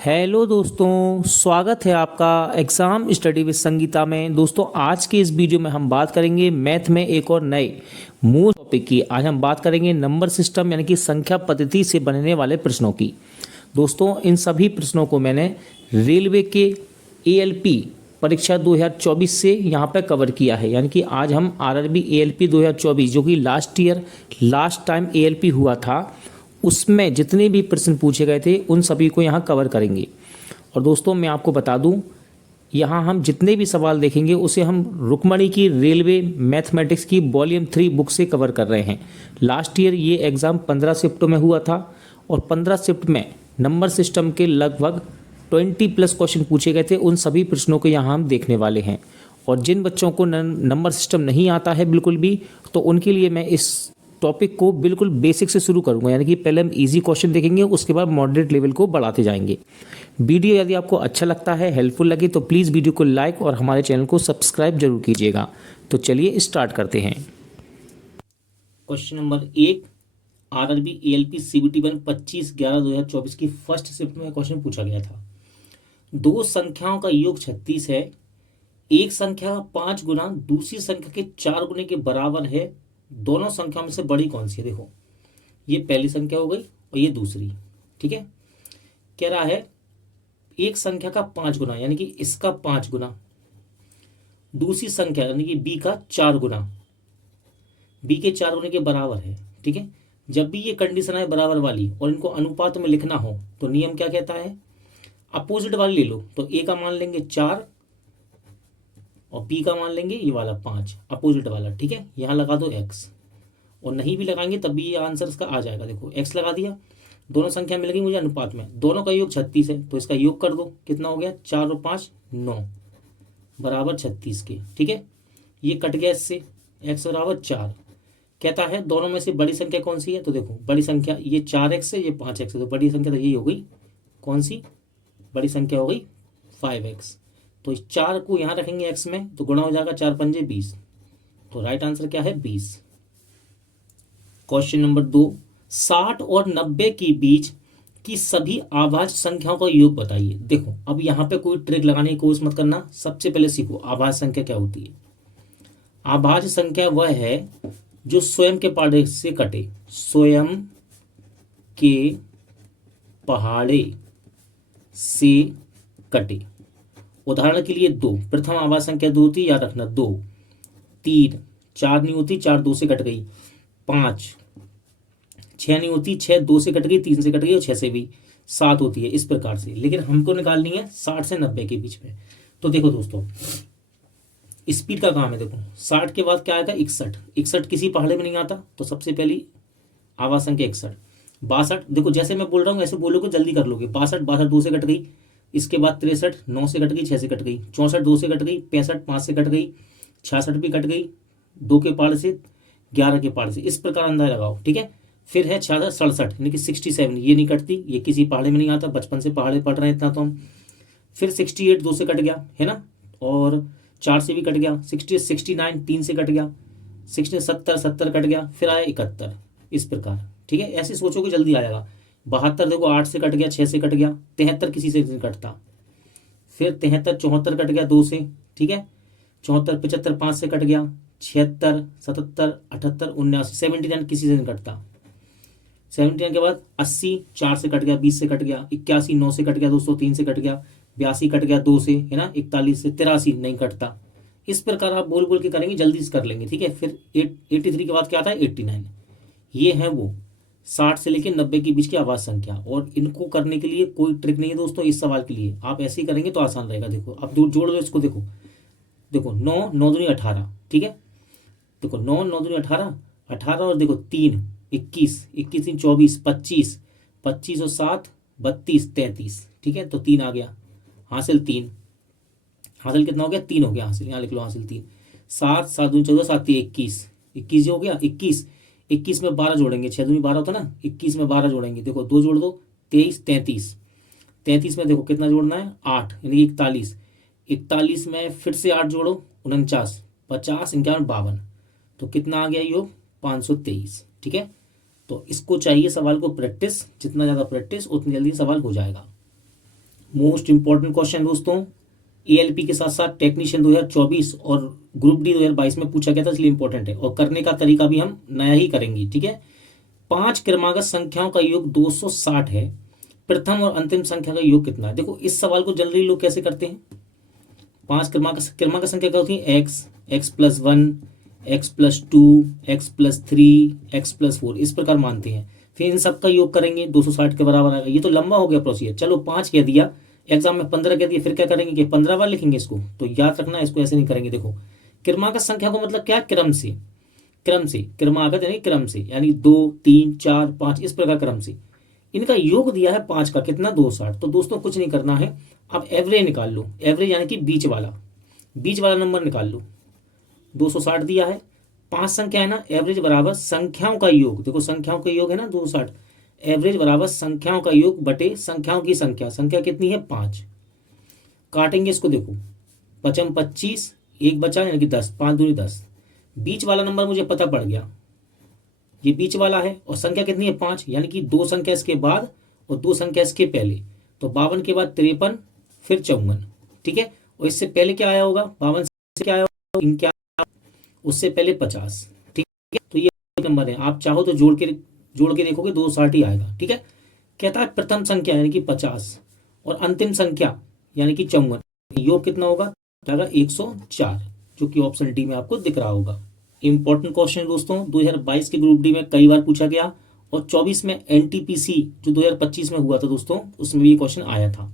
Hello दोस्तों, स्वागत है आपका एग्ज़ाम स्टडी विद संगीता में। दोस्तों, आज के इस वीडियो में हम बात करेंगे मैथ में एक और नए मूल टॉपिक की। आज हम बात करेंगे नंबर सिस्टम यानी कि संख्या पद्धति से बनने वाले प्रश्नों की। दोस्तों, इन सभी प्रश्नों को मैंने रेलवे के एएलपी परीक्षा 2024 से यहाँ पर कवर किया है। यानी कि आज हम आरआरबी एएलपी 2024 जो कि लास्ट टाइम एएलपी हुआ था, उसमें जितने भी प्रश्न पूछे गए थे उन सभी को यहाँ कवर करेंगे। और दोस्तों, मैं आपको बता दूं, यहाँ हम जितने भी सवाल देखेंगे उसे हम रुक्मणी की रेलवे मैथमेटिक्स की वॉल्यूम 3 बुक से कवर कर रहे हैं। लास्ट ईयर ये एग्ज़ाम 15 शिफ्ट में हुआ था और 15 शिफ्ट में नंबर सिस्टम के लगभग 20+ क्वेश्चन पूछे गए थे। उन सभी प्रश्नों को यहाँ हम देखने वाले हैं। और जिन बच्चों को नंबर सिस्टम नहीं आता है बिल्कुल भी, तो उनके लिए मैं इस टॉपिक को बिल्कुल बेसिक से शुरू करूंगा। यानी कि पहले हम इजी क्वेश्चन देखेंगे, उसके बाद मॉडरेट लेवल को बढ़ाते जाएंगे। वीडियो यदि आपको अच्छा लगता है, हेल्पफुल लगे, तो प्लीज़ वीडियो को लाइक और हमारे चैनल को सब्सक्राइब जरूर कीजिएगा। तो चलिए स्टार्ट करते हैं। Question number 1, RRB ALP CBT 1 25/11/2024 की फर्स्ट शिफ्ट में क्वेश्चन पूछा गया था। दो संख्याओं का योग 36 है। एक संख्या का 5 गुना दूसरी संख्या के 4 गुने के बराबर है। दोनों संख्या में से बड़ी कौन सी है? देखो, ये पहली संख्या हो गई और ये दूसरी। ठीक है, कह रहा है एक संख्या का 5 गुना यानी कि इसका 5 गुना, दूसरी संख्या यानी कि बी का 4 गुना, बी के 4 गुने के बराबर है। ठीक है, जब भी ये कंडीशन है बराबर वाली और इनको अनुपात में लिखना हो तो नियम क्या कहता है? अपोजिट वाली ले लो। तो ए का मान लेंगे 4 और पी का मान लेंगे ये वाला 5, अपोजिट वाला। ठीक है, यहाँ लगा दो x, और नहीं भी लगाएंगे तब भी ये आंसर इसका आ जाएगा। देखो, x लगा दिया, दोनों संख्या मिल गई मुझे अनुपात में। दोनों का योग 36 है तो इसका योग कर दो। कितना हो गया? 4 और 5 9 बराबर 36 के। ठीक है, ये कट गया इससे, x बराबर 4। कहता है दोनों में से बड़ी संख्या कौन सी है? तो देखो, बड़ी संख्या ये 4x है, ये 5x है, तो बड़ी संख्या तो यही हो गई। कौन सी बड़ी संख्या? हो गई 5x। तो इस 4 को यहां रखेंगे x में तो गुणा हो जाएगा 4 पंजे 20। तो राइट आंसर क्या है? 20। क्वेश्चन नंबर 2, 60 और 90 के बीच की सभी अभाज्य संख्याओं का योग बताइए। देखो, अब यहां पे कोई ट्रिक लगाने की कोशिश मत करना। सबसे पहले सीखो अभाज्य संख्या क्या होती है। अभाज्य संख्या वह है जो स्वयं के पहाड़े से कटे, स्वयं के पहाड़े से कटे। उदाहरण के लिए 2, प्रथम आभाज्य संख्या 2 होती है, याद रखना 2। 3, 4 नहीं होती, 4 2 से कट गई। 5, 6 नहीं होती, 6 2 से कट गई, 3 से कट गई और 6 से भी। 7 होती है। इस प्रकार से, लेकिन हमको निकालनी है 60 से 90 के बीच में। तो देखो दोस्तों, स्पीड का काम है। देखो, 60 के बाद क्या आएगा? 61। 61 किसी पहाड़े में नहीं आता, तो सबसे पहली आभाज्य संख्या 61। 62, देखो जैसे मैं बोल रहा हूँ ऐसे बोलोगे, जल्दी कर लोगे। 62 2 से कट गई। इसके बाद 63 9 से कट गई, 6 से कट गई। 64 2 से कट गई। 65 5 से कट गई। 66 भी कट गई 2 के पहाड़ से, 11 के पहाड़ से। इस प्रकार अंदाजा लगाओ। ठीक है, फिर है 66 67 यानी कि 67, ये नहीं कटती, ये किसी पहाड़े में नहीं आता, बचपन से पहाड़े पढ़ रहे हैं इतना तो हम। फिर 68 2 से कट गया है ना, और 4 से भी कट गया। 69 3 से कट गया। 70 कट गया। फिर आया 71। इस प्रकार। ठीक है, ऐसे सोचोगे जल्दी आएगा। 72 देखो 8 से कट गया, 6 से कट गया। 73 किसी से नहीं कटता। फिर 73 74 कट गया 2 से। ठीक है, 74 75 5 से कट गया। 76 77 78 79 79 किसी से नहीं कटता। 79 के बाद 80 4 से कट गया, 20 से कट गया। 81 9 से कट गया, 200 3 से कट गया। 82 कट गया 2 से, है ना। 41 से 83 नहीं कटता। इस प्रकार आप बोल बोल के करेंगे, जल्दी से कर लेंगे। ठीक है, फिर 83 के बाद क्या आता है? 89। ये है वो 60 से लेकर 90 के बीच की आभाज्य संख्या। और इनको करने के लिए कोई ट्रिक नहीं है दोस्तों। इस सवाल के लिए आप ऐसे ही करेंगे तो आसान रहेगा। देखो, अब जोड़ दो इसको। देखो 9 9 दूनी 18। ठीक है, देखो 9 9 दूनी 18 18, और देखो 3 21 21 3 24 25 25 और 7 32 33। ठीक है, तो 3 आ गया। हासिल 3, हासिल कितना हो गया? 3 हो गया हासिल। यहाँ लिख लो हासिल 3। 7 7 दूनी 14 7 21 21 जो हो गया 21। 21 में 12 जोड़ेंगे, 6 दूनी 12 होता ना। 21 में 12 जोड़ेंगे, देखो 2 जोड़ दो 23 33। 33 में देखो कितना जोड़ना है? 8 यानी 41। 41 में फिर से 8 जोड़ो 49 50 51 52। तो कितना आ गया योग? 523। ठीक है, तो इसको चाहिए सवाल को प्रैक्टिस। जितना ज़्यादा प्रैक्टिस उतनी जल्दी सवाल हो जाएगा। मोस्ट इंपॉर्टेंट क्वेश्चन दोस्तों, एएलपी के साथ साथ टेक्नीशियन 2024 और ग्रुप डी 2022 में पूछा गया था, इसलिए इंपॉर्टेंट है। और करने का तरीका भी हम नया ही करेंगे, ठीक है। 5 क्रमागत संख्याओं का योग 260 है, प्रथम और अंतिम संख्या का योग कितना है? देखो इस सवाल को जनरली लोग कैसे करते हैं, 5 क्रमागत संख्या क्या होती है? X, x+1, x+2, x+3, x+4, इस प्रकार मानते हैं। फिर इन सब का योग करेंगे 260 के बराबर आएगा। ये तो लंबा हो गया प्रोसीजर। चलो 5 कह दिया, एग्जाम में 15 कह दिया, फिर क्या करेंगे कि 15 बार लिखेंगे इसको? तो याद रखना, इसको ऐसे नहीं करेंगे। देखो क्रमागत संख्या को मतलब क्या है? क्रम से, क्रम से, क्रमागत यानी क्रम से, यानी 2, 3, 4, 5 इस प्रकार क्रम से। इनका योग दिया है 5 का, कितना? 260। तो दोस्तों कुछ नहीं करना है, अब एवरेज निकाल लो। एवरेज यानी कि बीच वाला नंबर निकाल लो। 260 दिया है, 5 संख्या है ना, एवरेज बराबर संख्याओं का योग। देखो संख्याओं का योग है ना 260, एवरेज बराबर संख्याओं का योग बटे संख्याओं की संख्या। संख्या कितनी है? 5। काटेंगे इसको, देखो 5 25, एक बचा यानी कि 10, 5 दूनी 10। बीच वाला नंबर मुझे पता पड़ गया, ये बीच वाला है। और संख्या कितनी है? 5, यानी कि 2 संख्या इसके बाद और 2 संख्या इसके पहले। तो 52 के बाद 53, फिर 54, ठीक है। और इससे पहले क्या आया होगा? 52 से क्या आया होगा? क्या, उससे पहले 50, ठीक है। तो ये नंबर है, आप चाहो तो जोड़ के देखोगे 260 ही आएगा, ठीक है। कहता है प्रथम संख्या यानी कि 50 और अंतिम संख्या यानी कि 54, योग कितना होगा? 104, जो कि ऑप्शन डी में आपको दिख रहा होगा। इंपॉर्टेंट क्वेश्चन दोस्तों, 2022 के ग्रुप डी में कई बार पूछा गया, और 24 में एनटीपीसी जो 2025 में हुआ था दोस्तों, उसमें भी ये क्वेश्चन आया था।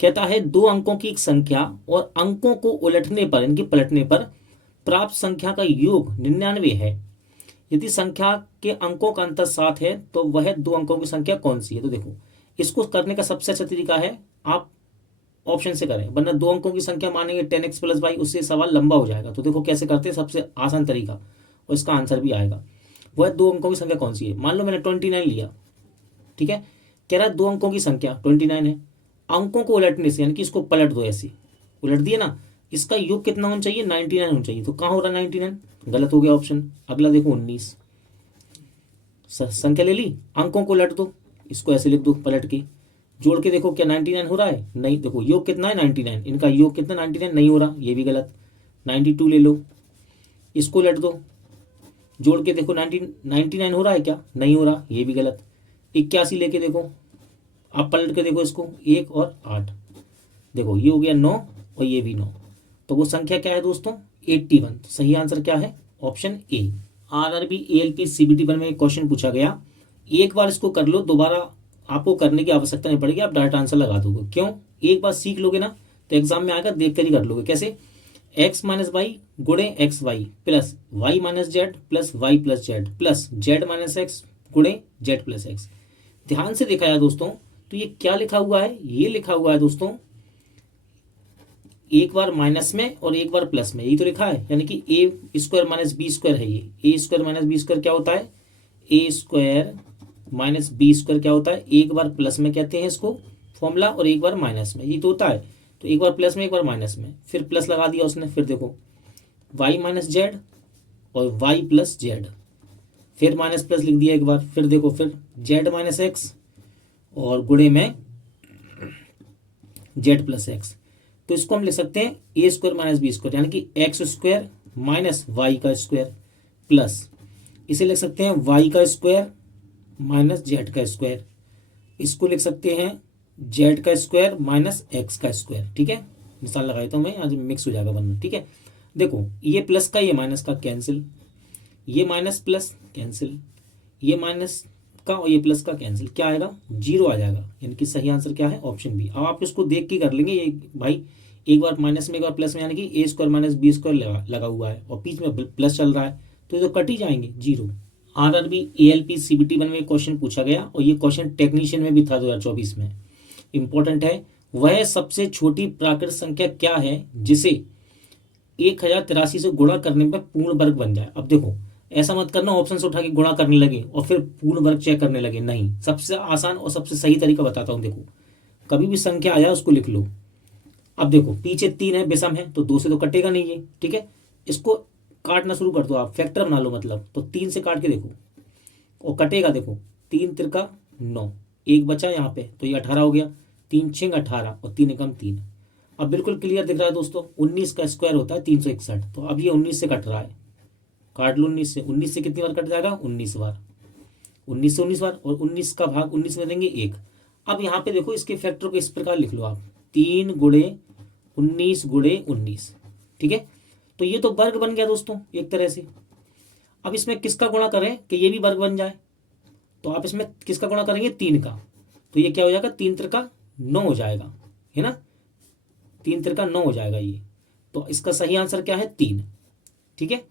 कहता है 2 अंकों की एक संख्या और अंकों को उलटने पर, इनके पलटने पर प्राप्त संख्या का योग 99 है। यदि संख्या के अंकों का अंतर 7 है तो वह 2 अंकों की संख्या कौन सी है? तो देखो इसको करने का सबसे अच्छा तरीका है आप ऑप्शन से करें, वरना 2 अंकों की संख्या मानेंगे 10x + y, उससे सवाल लंबा हो जाएगा। तो देखो कैसे करते हैं, सबसे आसान तरीका, और इसका आंसर भी आएगा। वह 2 अंकों की संख्या कौन सी है? मान लो मैंने 29 लिया, ठीक है। कह रहा है 2 अंकों की संख्या 29 है, अंकों को उलटने से, यानी कि इसको पलट दो, ऐसे उलट दिया ना, इसका योग कितना होना चाहिए? 99 होना चाहिए। तो कहाँ हो रहा है 99? गलत हो गया ऑप्शन। अगला देखो 19, संख्या ले ली, अंकों को उलट दो, इसको ऐसे लिख दो पलट के, जोड़ के देखो क्या 99 हो रहा है? नहीं। देखो योग कितना है? 99, इनका योग कितना? 99 नहीं हो रहा, ये भी गलत। 92 ले लो, इसको उलट दो, जोड़ के देखो 99 हो रहा है क्या? नहीं हो रहा, ये भी गलत। 81 लेके देखो, आप पलट के देखो इसको, 1 और 8, देखो ये हो गया 9 और ये भी 9। तो वो संख्या क्या है दोस्तों? 81। तो सही आंसर क्या है? Option A. RRB ALP CBT में एक क्वेश्चन पूछा गया, एक बार इसको कर लो, दोबारा आपको करने की आवश्यकता नहीं पड़ेगी, आप डायरेक्ट आंसर लगा दोगे। क्यों? एक बार सीख लोगे ना तो एग्जाम में आएगा, देख कर ही कर लोगे। कैसे? x - y गुणे x y plus y - z plus y plus z plus z - x गुणे z प्लस एक्स। ध्यान से देखा जाए दोस्तों तो ये क्या लिखा हुआ है? ये लिखा हुआ है दोस्तों एक बार माइनस में और एक बार प्लस में, यही तो लिखा है। यानी कि a² - b² है ये। a² - b² क्या होता है? a² - b² क्या होता है? एक बार प्लस में कहते हैं इसको फॉर्मूला, और एक बार माइनस में, ये तो होता है। तो एक बार प्लस में एक बार माइनस में, फिर प्लस लगा दिया उसने, फिर देखो y - z और y प्लस जेड, फिर माइनस प्लस लिख दिया एक बार, फिर देखो फिर z - x और गुणे में z प्लस एक्स। तो इसको हम लिख सकते हैं a² - b², यानी कि x² माइनस y का स्क्वायर प्लस, इसे लिख सकते हैं y का स्क्वायर माइनस z का स्क्वायर, इसको लिख सकते हैं z का स्क्वायर माइनस x का स्क्वायर, ठीक है। मिसाल लगाई तो मैं, आज मिक्स हो जाएगा वरना, ठीक है। देखो ये प्लस का ये माइनस का कैंसिल, ये माइनस प्लस कैंसिल, ये माइनस का और ये प्लस का कैंसिल, क्या आएगा? 0 आ जाएगा। यानी कि सही आंसर क्या है? Option B. अब आप इसको देख के कर लेंगे, ये भाई एक बार माइनस में एक बार प्लस में, यानी कि a² - b² लगा हुआ है और बीच में प्लस चल रहा है, तो ये तो कट ही जाएंगे, 0। आरआरबी एएलपी सीबीटी में क्वेश्चन पूछा गया, और ये क्वेश्चन टेक्नीशियन में भी था 2024 में, इंपॉर्टेंट है। वह सबसे छोटी प्राकृतिक संख्या क्या है जिसे 1083 से गुणा करने पर पूर्ण वर्ग बन जाए? अब देखो ऐसा मत करना ऑप्शन से उठा के गुणा करने लगे और फिर पूर्ण वर्ग चेक करने लगे, नहीं। सबसे आसान और सबसे सही तरीका बताता हूं। देखो कभी भी संख्या आया उसको लिख लो। अब देखो पीछे 3 है, विषम है, तो 2 से तो कटेगा नहीं ये, ठीक है। इसको काटना शुरू कर दो, आप फैक्टर बना लो, मतलब तो 3 से काट के देखो और कटेगा। देखो 3 × 9, एक बचा यहाँ पे, तो ये 18 हो गया। तीन छंग 18 और तीन एकम 3। अब बिल्कुल क्लियर दिख रहा है दोस्तों, 19 का स्क्वायर होता है 361। तो अब ये 19 से कट रहा है, काट लो 19 से। 19 से कितनी बार कट जाएगा, 19 बार। 19 से 19 बार, और 19 का भाग 19 में देंगे 1। अब यहाँ पे देखो इसके फैक्टर को इस प्रकार लिख लो आप, 3 गुणे 19 गुणे 19। ठीक है, तो ये तो वर्ग बन गया दोस्तों एक तरह से। अब इसमें किसका गुणा करें कि ये भी वर्ग बन जाए, तो आप इसमें किसका गुणा करेंगे, 3 का। तो ये क्या हो जाएगा, 3 त्रिका 9 हो जाएगा, है ना, 3 त्रिका 9 हो जाएगा ये। तो इसका सही आंसर क्या है, 3। ठीक है,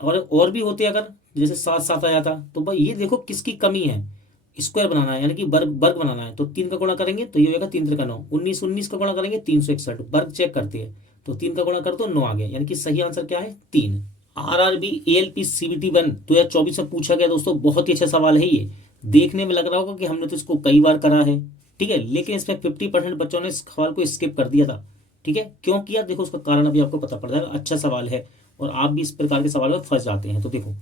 और भी होते अगर, जैसे 7 7 आ जाता, तो भाई ये देखो किसकी कमी है, स्क्वायर बनाना है, यानी कि वर्ग वर्ग बनाना है। तो 3 का गुणा करेंगे तो ये होगा 3 त्रिका 9। 19 19 का गुणा करेंगे 361, वर्ग चेक करते हैं तो 3 का गुणा कर दो 9 आ गया, यानी कि सही आंसर क्या है, 3। आरआरबी एएलपी सीबीटी 1 2024 में पूछा गया दोस्तों, बहुत ही अच्छा सवाल है ये। देखने में लग रहा होगा कि हमने तो इसको कई बार करा है, ठीक है, लेकिन इसमें 50% बच्चों ने इस सवाल को स्किप कर दिया था। ठीक है, क्यों किया, देखो उसका कारण अभी आपको पता पड़ जाएगा। अच्छा सवाल है और आप भी इस प्रकार के सवाल में फंस जाते हैं। तो देखो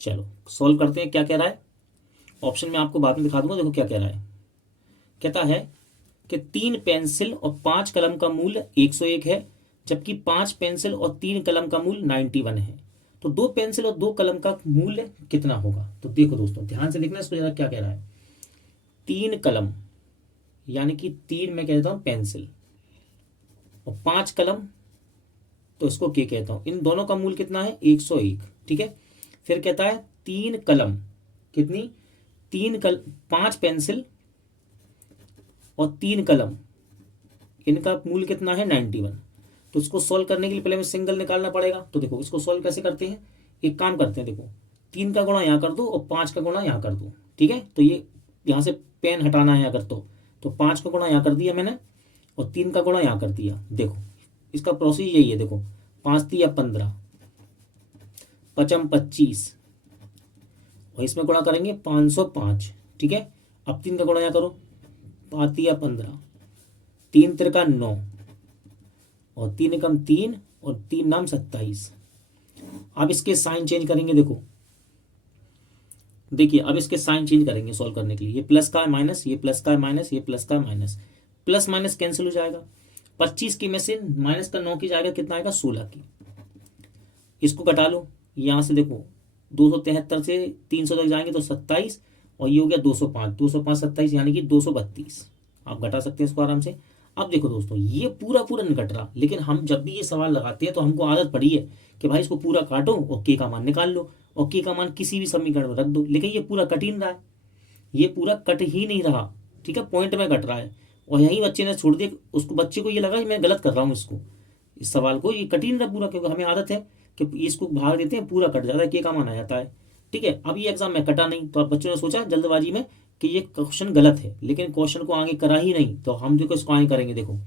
चलो सॉल्व करते हैं, क्या कह रहा है। ऑप्शन में आपको बाद में दिखा दूंगा। देखो क्या कह रहा है, कहता है कि 3 पेंसिल और 5 कलम का मूल्य 101 है, जबकि 5 पेंसिल और 3 कलम का मूल्य 91 है। तो 2 पेंसिल और 2 कलम का मूल्य कितना होगा। तो देखो दोस्तों ध्यान से देखना इसको जरा, क्या कह रहा है, 3 कलम यानी कि 3 मैं कहता हूं पेंसिल, और 5 कलम तो इसको के कहता हूं, इन दोनों का मूल्य कितना है, 101। ठीक है, फिर कहता है 3 कलम कितनी, 5 पेंसिल और 3 कलम, इनका मूल्य कितना है, 91। तो इसको सॉल्व करने के लिए पहले हमें सिंगल निकालना पड़ेगा। तो देखो इसको सॉल्व कैसे करते हैं, एक काम करते हैं, देखो 3 का गुणा यहाँ कर दो और 5 का गुणा यहाँ कर दो। ठीक है, तो ये यहाँ से पेन हटाना है अगर, तो 5 का गुणा यहाँ कर दिया मैंने और 3 का गुणा यहाँ कर दिया। देखो इसका प्रोसेस यही है, देखो 5 तिया 15, 5 25, और इसमें गुणा करेंगे 505। ठीक है, अब 3 का गुणा यहाँ करो, 5 तिया 15, 3 त्रिका 9 और 3 एकम 3 और 3 नाम 27। अब इसके साइन चेंज करेंगे, देखो देखिए अब इसके साइन चेंज करेंगे सॉल्व करने के लिए। ये प्लस का है माइनस, ये प्लस का है माइनस, ये प्लस का है माइनस, प्लस माइनस कैंसिल हो जाएगा। 25 की में से माइनस का 9 की जाएगा, कितना आएगा, 16 की। इसको घटा लो यहाँ से, देखो 273 से 300 तक जाएंगे तो 27, और ये हो गया 205, 205 27 यानी कि 232। आप घटा सकते हैं इसको आराम से। अब देखो दोस्तों ये पूरा पूरा नहीं कट रहा, लेकिन हम जब भी ये सवाल लगाते हैं तो हमको आदत पड़ी है कि भाई इसको पूरा काटो और के का मान निकाल लो, और के का मान किसी भी समीकरण में रख दो। लेकिन ये पूरा कट ही नहीं रहा है, ये पूरा कट ही नहीं रहा। ठीक है, पॉइंट में कट रहा है, और यही बच्चे ने छोड़ दिया। उसको बच्चे को ये लगा कि मैं गलत कर रहा हूँ इसको, इस सवाल को, ये कट ही नहीं रहा पूरा, क्योंकि हमें आदत है कि इसको भाग देते हैं पूरा कट जाता है, के का मान आ जाता है। ठीक है, अब ये एग्जाम में कटा नहीं, तो अब बच्चों ने सोचा जल्दबाजी में कि ये क्वेश्चन गलत है, लेकिन क्वेश्चन को आगे करा ही नहीं। तो हम देखो इसको आगे करेंगे, देखो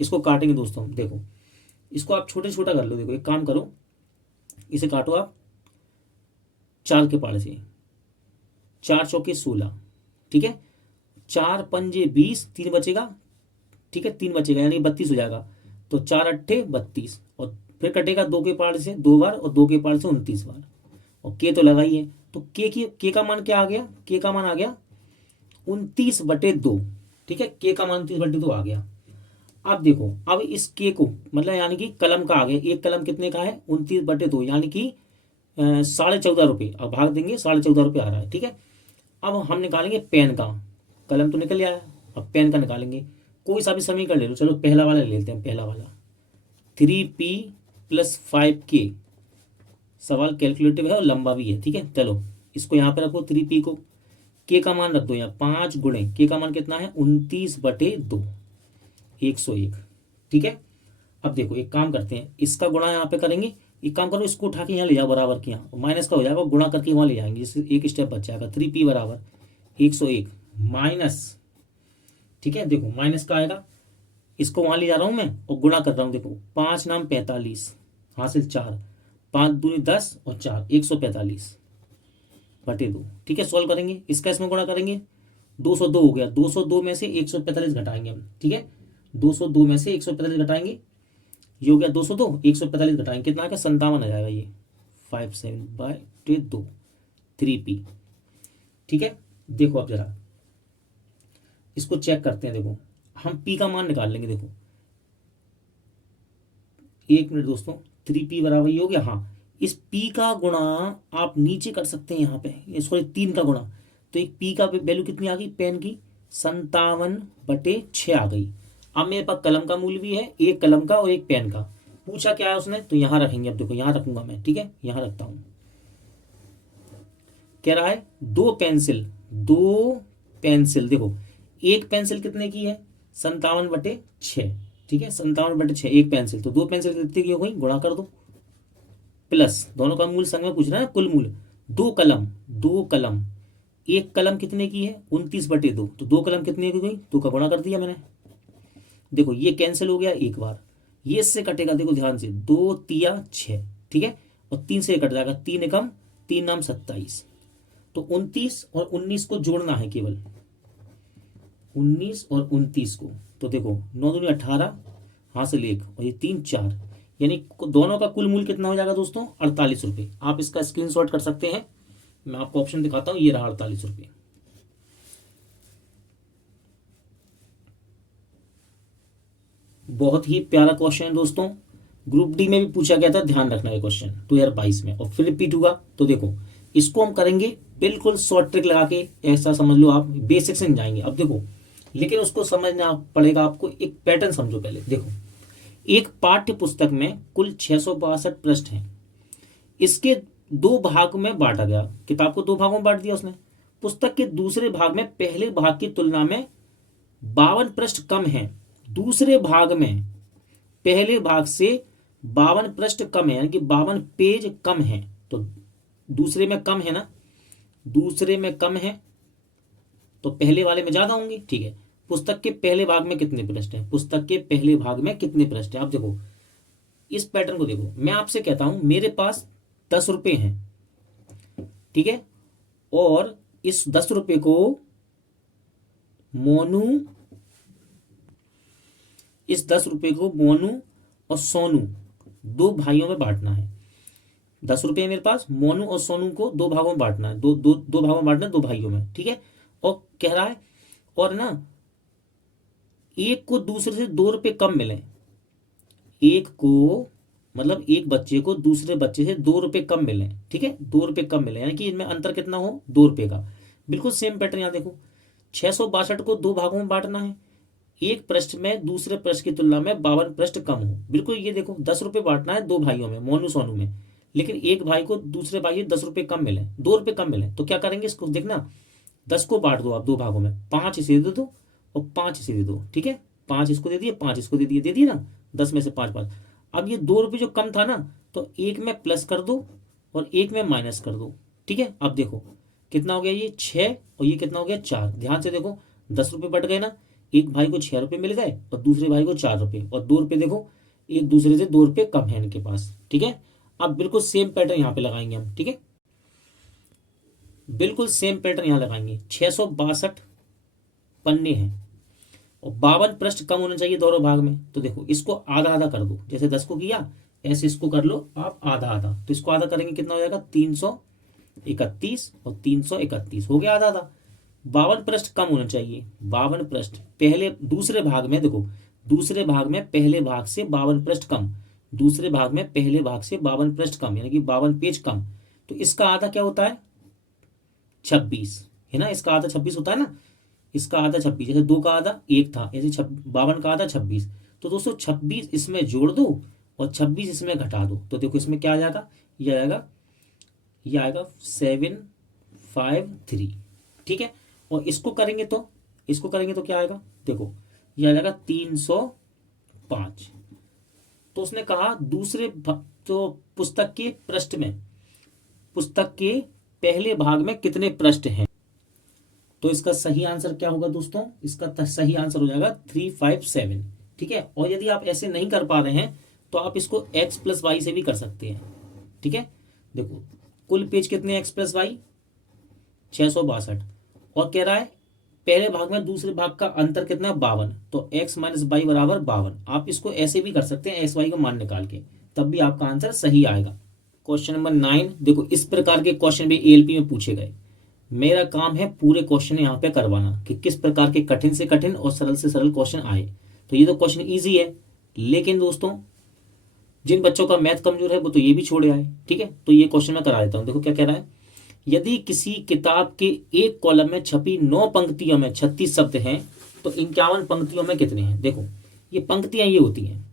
इसको काटेंगे दोस्तों। हम देखो इसको आप छोटे छोटा कर लो। देखो एक काम करो, इसे काटो आप 4 के पाड़े से, 4 चौके 16। ठीक है, 4 पंजे 20, 3 बचेगा। ठीक है, 3 बचेगा यानी 32 हो जाएगा। तो 4 अट्ठे 32, और फिर कटेगा 2 के पार से 2 बार और 2 के पार से 29 बार, और के तो लगा ही है। तो के का मान क्या आ गया, के का मान आ गया 29/2। ठीक है, के का मान 29/2 आ गया। अब देखो अब इस के को मतलब यानी कि कलम का आ गया, एक कलम कितने का है, 29/2 यानी कि 14.5 रुपये। अब भाग देंगे 14.5 रुपये आ रहा है। ठीक है, अब हम निकालेंगे पेन का, कलम तो निकल आया, अब पेन का निकालेंगे। कोई सा भी समीकरण ले लो, चलो पहला वाला ले लेते हैं, पहला वाला 3p + 5k। सवाल कैलकुलेटिव है और लंबा भी है। ठीक है, चलो इसको यहाँ पे रखो 3p को, के का मान रख दो यहाँ 5 गुणे के का मान कितना है 29/2, 101। ठीक है, अब देखो एक काम करते हैं, इसका गुणा यहाँ पे करेंगे। एक काम करो, इसको उठा के यहाँ ले जाओ बराबर के यहाँ, माइनस का हो जाएगा, गुणा करके वहाँ ले जाएंगे, जिससे एक स्टेप बच जाएगा। 3p बराबर 101 माइनस, ठीक है देखो माइनस का आएगा, इसको वहां ले जा रहा हूं मैं और गुणा कर रहा हूं। देखो 5 नाम 45 हासिल 4, 5 दूनी 10 और 4 145/2। ठीक है, सॉल्व करेंगे, इसका इसमें गुणा करेंगे, 202 हो गया। 202 में से 145 घटाएंगे हम। ठीक है, 202 में से 145 घटाएंगे, ये हो गया 202, 145 घटाएंगे कितना आ गया 57 आ जाएगा, ये 57/2 3p। ठीक है, देखो अब जरा इसको चेक करते हैं। देखो हम पी का मान निकाल लेंगे। देखो 1 मिनट दोस्तों, 3p बराबर ये हो गया। हाँ, इस p का गुणा आप नीचे कर सकते हैं यहाँ पे, सॉरी 3 का गुणा। तो एक p का वैल्यू कितनी आ गई पेन की, 57/6 आ गई। अब मेरे पास कलम का मूल्य भी है, एक कलम का और एक पेन का। पूछा क्या है उसने, तो यहाँ रखेंगे। अब देखो यहाँ रखूंगा मैं, ठीक है, यहाँ रखता हूँ। कह रहा है 2 पेंसिल। देखो एक पेंसिल कितने की है, 57/6, ठीक है, 57/6 एक पेंसिल। तो 2 पेंसिल कितने की हो गई, गुणा कर दो, प्लस दोनों का मूल संग में पूछ रहा है, कुल मूल। 2 कलम, एक कलम कितने की है, 29/2। तो 2 कलम कितने की हो गई, 2 का गुणा कर दिया मैंने। देखो ये कैंसिल हो गया एक बार, ये इससे कटेगा, देखो ध्यान से, 2×3=6, ठीक है, और 3 से कट जाएगा, 3 एकम 3 नाम 27। तो 29 और 19 को जोड़ना है केवल, 19 और 29 को। तो देखो 9 दूनी 18, हासिल 1 और ये 3 4, यानी दोनों का कुल मूल्य कितना हो जाएगा दोस्तों, 48 रुपये। आप इसका स्क्रीनशॉट कर सकते हैं, मैं आपको ऑप्शन दिखाता हूँ, ये रहा 48 रुपये। बहुत ही प्यारा क्वेश्चन है दोस्तों, ग्रुप डी में भी पूछा गया था, ध्यान रखना है क्वेश्चन 2022 में, और फिर रिपीट हुआ। तो देखो इसको हम करेंगे बिल्कुल शॉर्ट ट्रिक लगा के, ऐसा समझ लो आप, बेसिक से जाएंगे। अब देखो, लेकिन उसको समझना पड़ेगा आपको, एक पैटर्न समझो पहले। देखो एक पाठ्य पुस्तक में कुल 662 पृष्ठ हैं, इसके 2 भाग में बांटा गया, किताब को 2 भागों में बांट दिया उसने। पुस्तक के दूसरे भाग में पहले भाग की तुलना में 52 पृष्ठ कम है, दूसरे भाग में पहले भाग से 52 पृष्ठ कम है, यानी कि 52 पेज कम है। तो दूसरे में कम है ना, दूसरे में कम है तो पहले वाले में ज्यादा होंगे, ठीक है। पुस्तक के पहले भाग में कितने पृष्ठ हैं, पुस्तक के पहले भाग में कितने पृष्ठ हैं। आप देखो इस पैटर्न को देखो, मैं आपसे कहता हूं मेरे पास 10 रुपए हैं, ठीक है, और इस 10 रुपए को मोनू, इस 10 रुपए को मोनू और सोनू 2 भाइयों में बांटना है। 10 रुपये मेरे पास, मोनू और सोनू को 2 भागों में बांटना है, दो भागों में बांटना है, 2 भाइयों में, ठीक है। और कह रहा है, और ना एक को दूसरे से 2 रुपये कम मिले, एक को मतलब एक बच्चे को दूसरे बच्चे से 2 रुपये कम मिले, ठीक है, 2 रुपये कम मिले, यानी कि इनमें अंतर कितना हो, 2 रुपये का। बिल्कुल सेम पैटर्न यहाँ देखो, 662 को 2 भागों में बांटना है, एक पृष्ठ में दूसरे पृष्ठ की तुलना में 52 पृष्ठ कम हो। बिल्कुल ये देखो 10 रुपये बांटना है 2 भाइयों में, मोनू सोनू में, लेकिन एक भाई को दूसरे भाई 10 रुपये कम मिले, 2 रुपये कम मिले। तो क्या करेंगे, इसको देखना, 10 को बांट दो आप 2 भागों में, 5 इसे दे दो और 5 इसे दे दो, ठीक है, 5 इसको दे दिए, 5 इसको दे दिए ना, 10 में से 5 5। अब ये 2 रुपये जो कम था ना, तो एक में प्लस कर दो और एक में माइनस कर दो, ठीक है। अब देखो कितना हो गया, ये 6 और ये कितना हो गया 4। ध्यान से देखो 10 रुपये बढ़ गए ना, एक भाई को 6 रुपये मिल गए और दूसरे भाई को 4 रुपये, और 2 रुपये देखो एक दूसरे से 2 रुपये कम है इनके पास, ठीक है। अब बिल्कुल सेम पैटर्न यहाँ पे लगाएंगे हम, ठीक है, बिल्कुल सेम पैटर्न यहाँ लगाएंगे। 662 पन्ने हैं और 52 पृष्ठ कम होने चाहिए दोनों भाग में। तो देखो इसको आधा आधा कर दो, जैसे 10 को किया ऐसे इसको कर लो आप आधा आधा। तो इसको आधा करेंगे कितना हो जाएगा, 331 और 331 हो गया आधा आधा। 52 पृष्ठ कम होना चाहिए, 52 पृष्ठ पहले दूसरे भाग में, देखो दूसरे भाग में पहले भाग से 52 पृष्ठ कम, दूसरे भाग में पहले भाग से 52 पृष्ठ कम, यानी कि 52 पेज कम। तो इसका आधा क्या होता है, 26 है ना, इसका आधा 26 होता है ना, इसका आधा 26, जैसे 2 का आधा 1 था, ऐसे 52 का आधा 26। तो दोस्तों 26 इसमें जोड़ दो और 26 इसमें घटा दो, तो देखो इसमें क्या आ जाएगा, ये आएगा 753, ठीक है। और इसको करेंगे तो क्या आएगा, देखो ये आ जाएगा 305। तो उसने कहा दूसरे तो पुस्तक के पृष्ठ में, पुस्तक के पहले भाग में कितने पृष्ठ हैं। तो इसका सही आंसर क्या होगा दोस्तों, इसका सही आंसर हो जाएगा 357, ठीक है। और यदि आप ऐसे नहीं कर पा रहे हैं तो आप इसको x + y से भी कर सकते हैं, ठीक है। देखो कुल पेज कितने x + y, 662, और कह रहा है पहले भाग में दूसरे भाग का अंतर कितना है, 52। तो x - y = 52। आप इसको ऐसे भी कर सकते हैं, x y का मान निकाल के, तब भी आपका आंसर सही आएगा। क्वेश्चन नंबर 9, देखो इस प्रकार के क्वेश्चन भी ALP में पूछे गए। मेरा काम है पूरे क्वेश्चन यहाँ पे करवाना कि किस प्रकार के कठिन से कठिन और सरल से सरल क्वेश्चन आए। तो ये तो क्वेश्चन इजी है, लेकिन दोस्तों जिन बच्चों का मैथ कमजोर है वो तो ये भी छोड़े आए। ठीक है, तो ये क्वेश्चन मैं करा देता हूँ। देखो क्या कह रहा है, यदि किसी किताब के एक कॉलम में छपी 9 पंक्तियों में 36 शब्द हैं तो 51 पंक्तियों में कितने हैं। देखो ये पंक्तियां ये होती हैं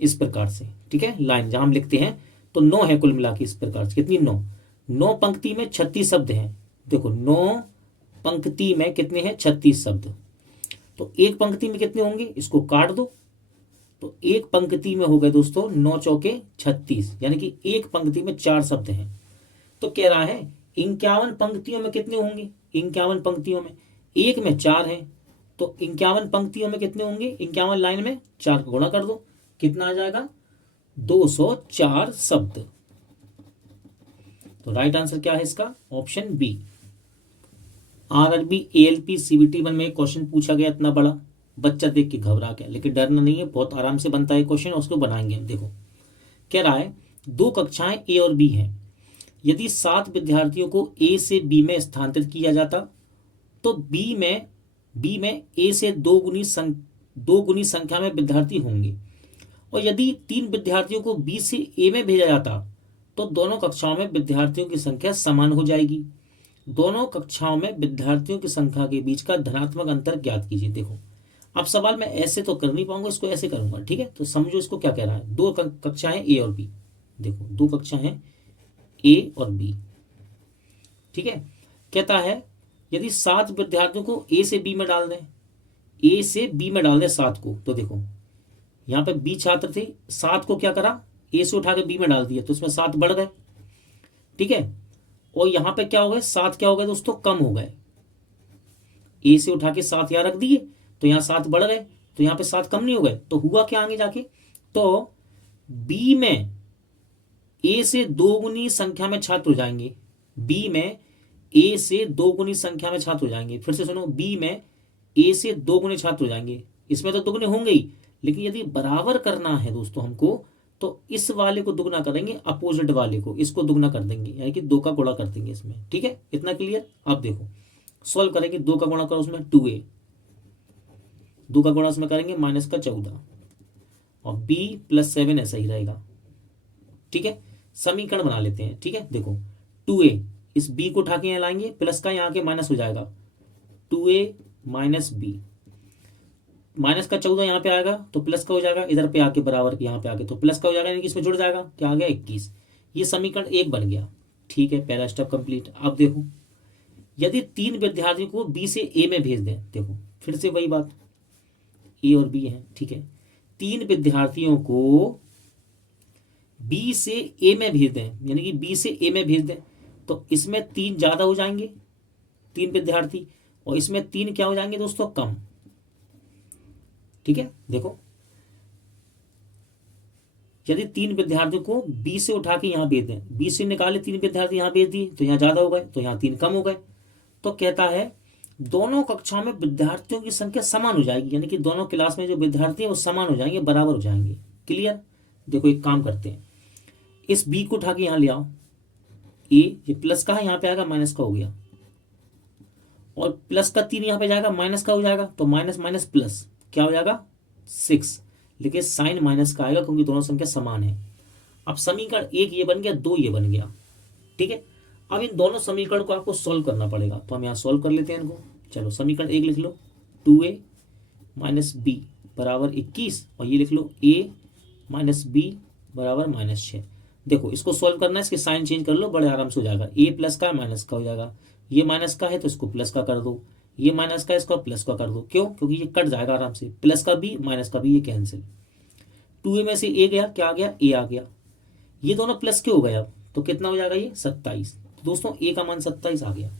इस प्रकार से, ठीक है, लाइन जहां हम लिखते हैं तो 9 है कुल मिला के इस प्रकार से। कितनी 9, 9 पंक्ति में 36 शब्द हैं। देखो 9 पंक्ति में कितने हैं 36 शब्द, तो एक पंक्ति में कितने होंगे, इसको काट दो तो एक पंक्ति में हो गए दोस्तों 9 चौके 36, यानी कि एक पंक्ति में 4 शब्द हैं। तो कह रहा है 51 पंक्तियों में कितने होंगे, 51 पंक्तियों में एक में 4 है तो 51 पंक्तियों में कितने होंगे, 51 लाइन में 4 को गुणा कर दो, कितना आ जाएगा 204 शब्द। तो राइट आंसर क्या है इसका, option B. RRB ALP CBT 1 में एक क्वेश्चन पूछा गया इतना बड़ा, बच्चा देख के घबरा गया, लेकिन डरना नहीं है, बहुत आराम से बनता है क्वेश्चन, उसको बनाएंगे हम। देखो कह रहा है 2 कक्षाएं ए और बी हैं, यदि 7 विद्यार्थियों को ए से बी में स्थानांतरित किया जाता तो बी में ए से 2 गुनी संख्या में विद्यार्थी होंगे, और यदि 3 विद्यार्थियों को बी से ए में भेजा जाता तो दोनों कक्षाओं में विद्यार्थियों की संख्या समान हो जाएगी। दोनों कक्षाओं में विद्यार्थियों की संख्या के बीच का धनात्मक अंतर ज्ञात कीजिए। देखो अब सवाल मैं ऐसे तो कर नहीं पाऊंगा, इसको ऐसे करूंगा, ठीक है। तो समझो इसको क्या कह रहा है, 2 कक्षाएं ए और बी, देखो 2 कक्षाएं ए और बी, ठीक है। कहता है यदि 7 विद्यार्थियों को ए से बी में डाल दें, ए से बी में डाल दें 7 को, तो देखो यहां पे बी छात्र थे, 7 को क्या करा, ए से उठा के बी में डाल दिया, तो इसमें 7 बढ़ गए, ठीक है। और यहां पे क्या हो गए, 7 क्या हो गए दोस्तों, कम हो गए, ए से उठा के 7 यहां रख दिए तो यहां 7 बढ़ गए, तो यहां पे 7 कम नहीं हो गए, तो हुआ क्या आगे जाके, तो बी में ए से 2 गुनी संख्या में छात्र हो जाएंगे, बी में ए से 2 गुनी संख्या में छात्र हो जाएंगे। फिर से सुनो, बी में ए से 2 गुने छात्र हो जाएंगे, इसमें तो दुगने होंगे ही, लेकिन यदि बराबर करना है दोस्तों हमको तो इस वाले को दुगना करेंगे, अपोजिट वाले को इसको दुगना कर देंगे, यानी कि 2 का गुणा कर देंगे इसमें, ठीक है। इतना क्लियर। अब देखो सॉल्व करेंगे, 2 का गुणा करो उसमें 2a, 2 का गुणा उसमें करेंगे -14 और b + 7 ऐसा ही रहेगा, ठीक है। समीकरण बना लेते हैं, ठीक है। देखो 2a, इस b को उठा के यहाँ लाएंगे, प्लस का यहाँ के माइनस हो जाएगा, 2a - b, -14 यहाँ पे आएगा तो प्लस का हो जाएगा, इधर पे आके बराबर के यहाँ पे आके तो प्लस का हो जाएगा, यानी कि इसमें जुड़ जाएगा, क्या आ गया 21। ये समीकरण 1 बन गया, ठीक है, पहला स्टेप कंप्लीट। अब देखो यदि 3 विद्यार्थियों को बी से ए में भेज दें, देखो फिर से वही बात, ए और बी है, ठीक है। 3 विद्यार्थियों को बी से ए में भेज दें, यानी कि बी से ए में भेज दें, तो इसमें 3 ज्यादा हो जाएंगे 3 विद्यार्थी, और इसमें 3 क्या हो जाएंगे दोस्तों, कम, ठीक है। देखो यदि 3 विद्यार्थियों को बी से उठा के यहां भेज दें, बी से निकाले 3 विद्यार्थी यहां भेज दिए तो यहां ज्यादा हो गए, तो यहां 3 कम हो गए, तो कहता है दोनों कक्षाओं में विद्यार्थियों की संख्या समान हो जाएगी, यानी कि दोनों क्लास में जो विद्यार्थी है वो समान हो जाएंगे, बराबर हो जाएंगे। क्लियर। देखो एक काम करते हैं, इस बी को उठा के यहां ले आओ, ए ये प्लस का है, यहां पे आएगा माइनस का हो गया, और प्लस का 3 यहां पे जाएगा, माइनस का हो जाएगा, तो माइनस माइनस प्लस क्या हो जाएगा 6, लेकिन साइन माइनस का आएगा क्योंकि दोनों संख्या समान है। अब समीकरण 1 ये बन गया, 2 ये बन गया, ठीक है। अब इन दोनों समीकरण को आपको सॉल्व करना पड़ेगा, तो हम यहाँ सॉल्व कर लेते हैं इनको। चलो समीकरण 1 लिख लो, 2a - b = 21, और ये लिख लो a - b = -6। देखो इसको सॉल्व करना है, इसके साइन चेंज कर लो, बड़े आराम से हो जाएगा, a प्लस का माइनस का हो जाएगा, ये माइनस का है तो इसको प्लस का कर दो, ये माइनस का इसको प्लस का कर दो, क्यों, क्योंकि ये कट जाएगा आराम से, प्लस का भी माइनस का भी ये कैंसिल, 2a में से a गया, क्या आ गया, a आ गया, ये दोनों प्लस के हो गए, अब तो कितना हो जाएगा ये 27। तो दोस्तों a का मान 27 आ गया।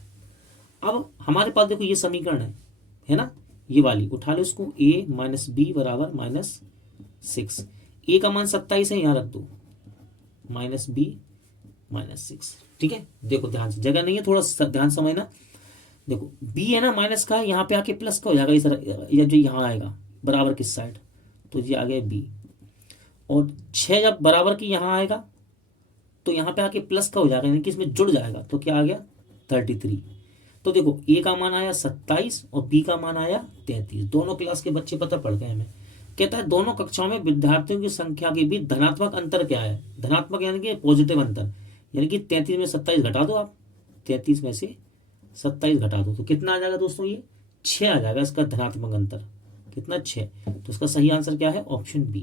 अब हमारे पास देखो ये समीकरण है ना, ये वाली उठा लो इसको, a - b = -6, a का मान 27 है, यहाँ रख दो -b -6, ठीक है। देखो ध्यान से, जगह नहीं है, थोड़ा ध्यान समझना। देखो b है ना, माइनस का है, यहाँ पे आके प्लस का हो जाएगा, इस तरह या जो यहाँ आएगा बराबर किस साइड, तो ये आ गया b, और 6 जब बराबर की यहाँ आएगा तो यहाँ पे आके प्लस का हो जाएगा, यानी कि इसमें जुड़ जाएगा, तो क्या आ गया 33। तो देखो ए का मान आया 27 और बी का मान आया 33। दोनों क्लास के बच्चे पता पड़ गए हमें। कहता है दोनों कक्षाओं में विद्यार्थियों की संख्या के बीच धनात्मक अंतर क्या है। धनात्मक यानी कि पॉजिटिव अंतर, यानी कि 33 में 27 घटा दो आप, 33 में से 27 घटा दो तो कितना आ जाएगा दोस्तों, ये 6 आ जाएगा इसका धनात्मक अंतर। कितना, 6। तो इसका सही आंसर क्या है, ऑप्शन बी।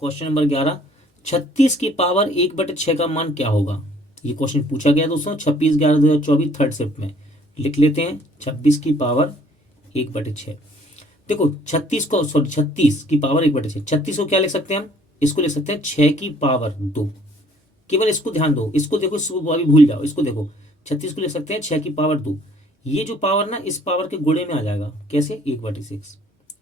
क्वेश्चन नंबर 11, 36 की पावर 1/6 का मान क्या होगा। ये क्वेश्चन पूछा गया दोस्तों 26/11/2024 थर्ड शिफ्ट में। लिख लेते हैं 26 की पावर 1/6। देखो 36 की पावर 1/6, 36 को क्या लिख सकते हैं हम, इसको लिख सकते हैं 6 की पावर 2। केवल इसको ध्यान दो, इसको देखो, इसको अभी भूल जाओ, इसको देखो 36 को लिख सकते हैं 6 की पावर 2। ये जो पावर ना इस पावर के गुणे में आ जाएगा, कैसे, 1/6।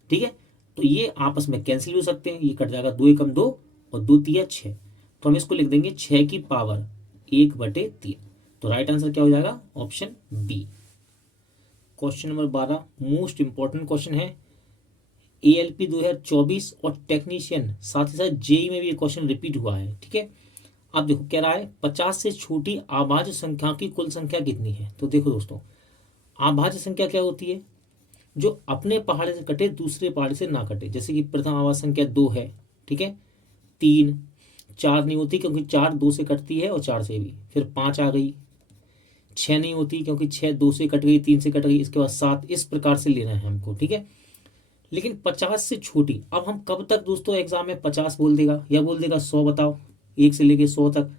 ठीक है, तो ये आपस में कैंसिल हो सकते हैं, ये कट जाएगा, 2 एकम 2 और 2 तिया 6। तो हम इसको लिख देंगे 6 की पावर 1/3। तो राइट आंसर क्या हो जाएगा, option B. Question number 12 most important question है। ALP 2024 और टेक्नीशियन साथ ही साथ जेई में भी ये क्वेश्चन रिपीट हुआ है। ठीक है, अब देखो कह रहा है 50 से छोटी आभाज्य संख्या की कुल संख्या कितनी है। तो देखो दोस्तों, आभाज्य संख्या क्या होती है, जो अपने पहाड़े से कटे दूसरे पहाड़े से ना कटे। जैसे कि प्रथम आभाज्य संख्या 2 है, ठीक है, 3, 4 नहीं होती क्योंकि 4 2 से कटती है और 4 से भी, फिर 5 आ गई, 6 नहीं होती क्योंकि 6 2 से कट गई, 3 से कट गई, इसके बाद 7। इस प्रकार से लेना है हमको। ठीक है, लेकिन 50 से छोटी, अब हम कब तक दोस्तों एग्जाम में 50 बोल देगा या बोल देगा 100, बताओ, 1 से लेके 100 तक,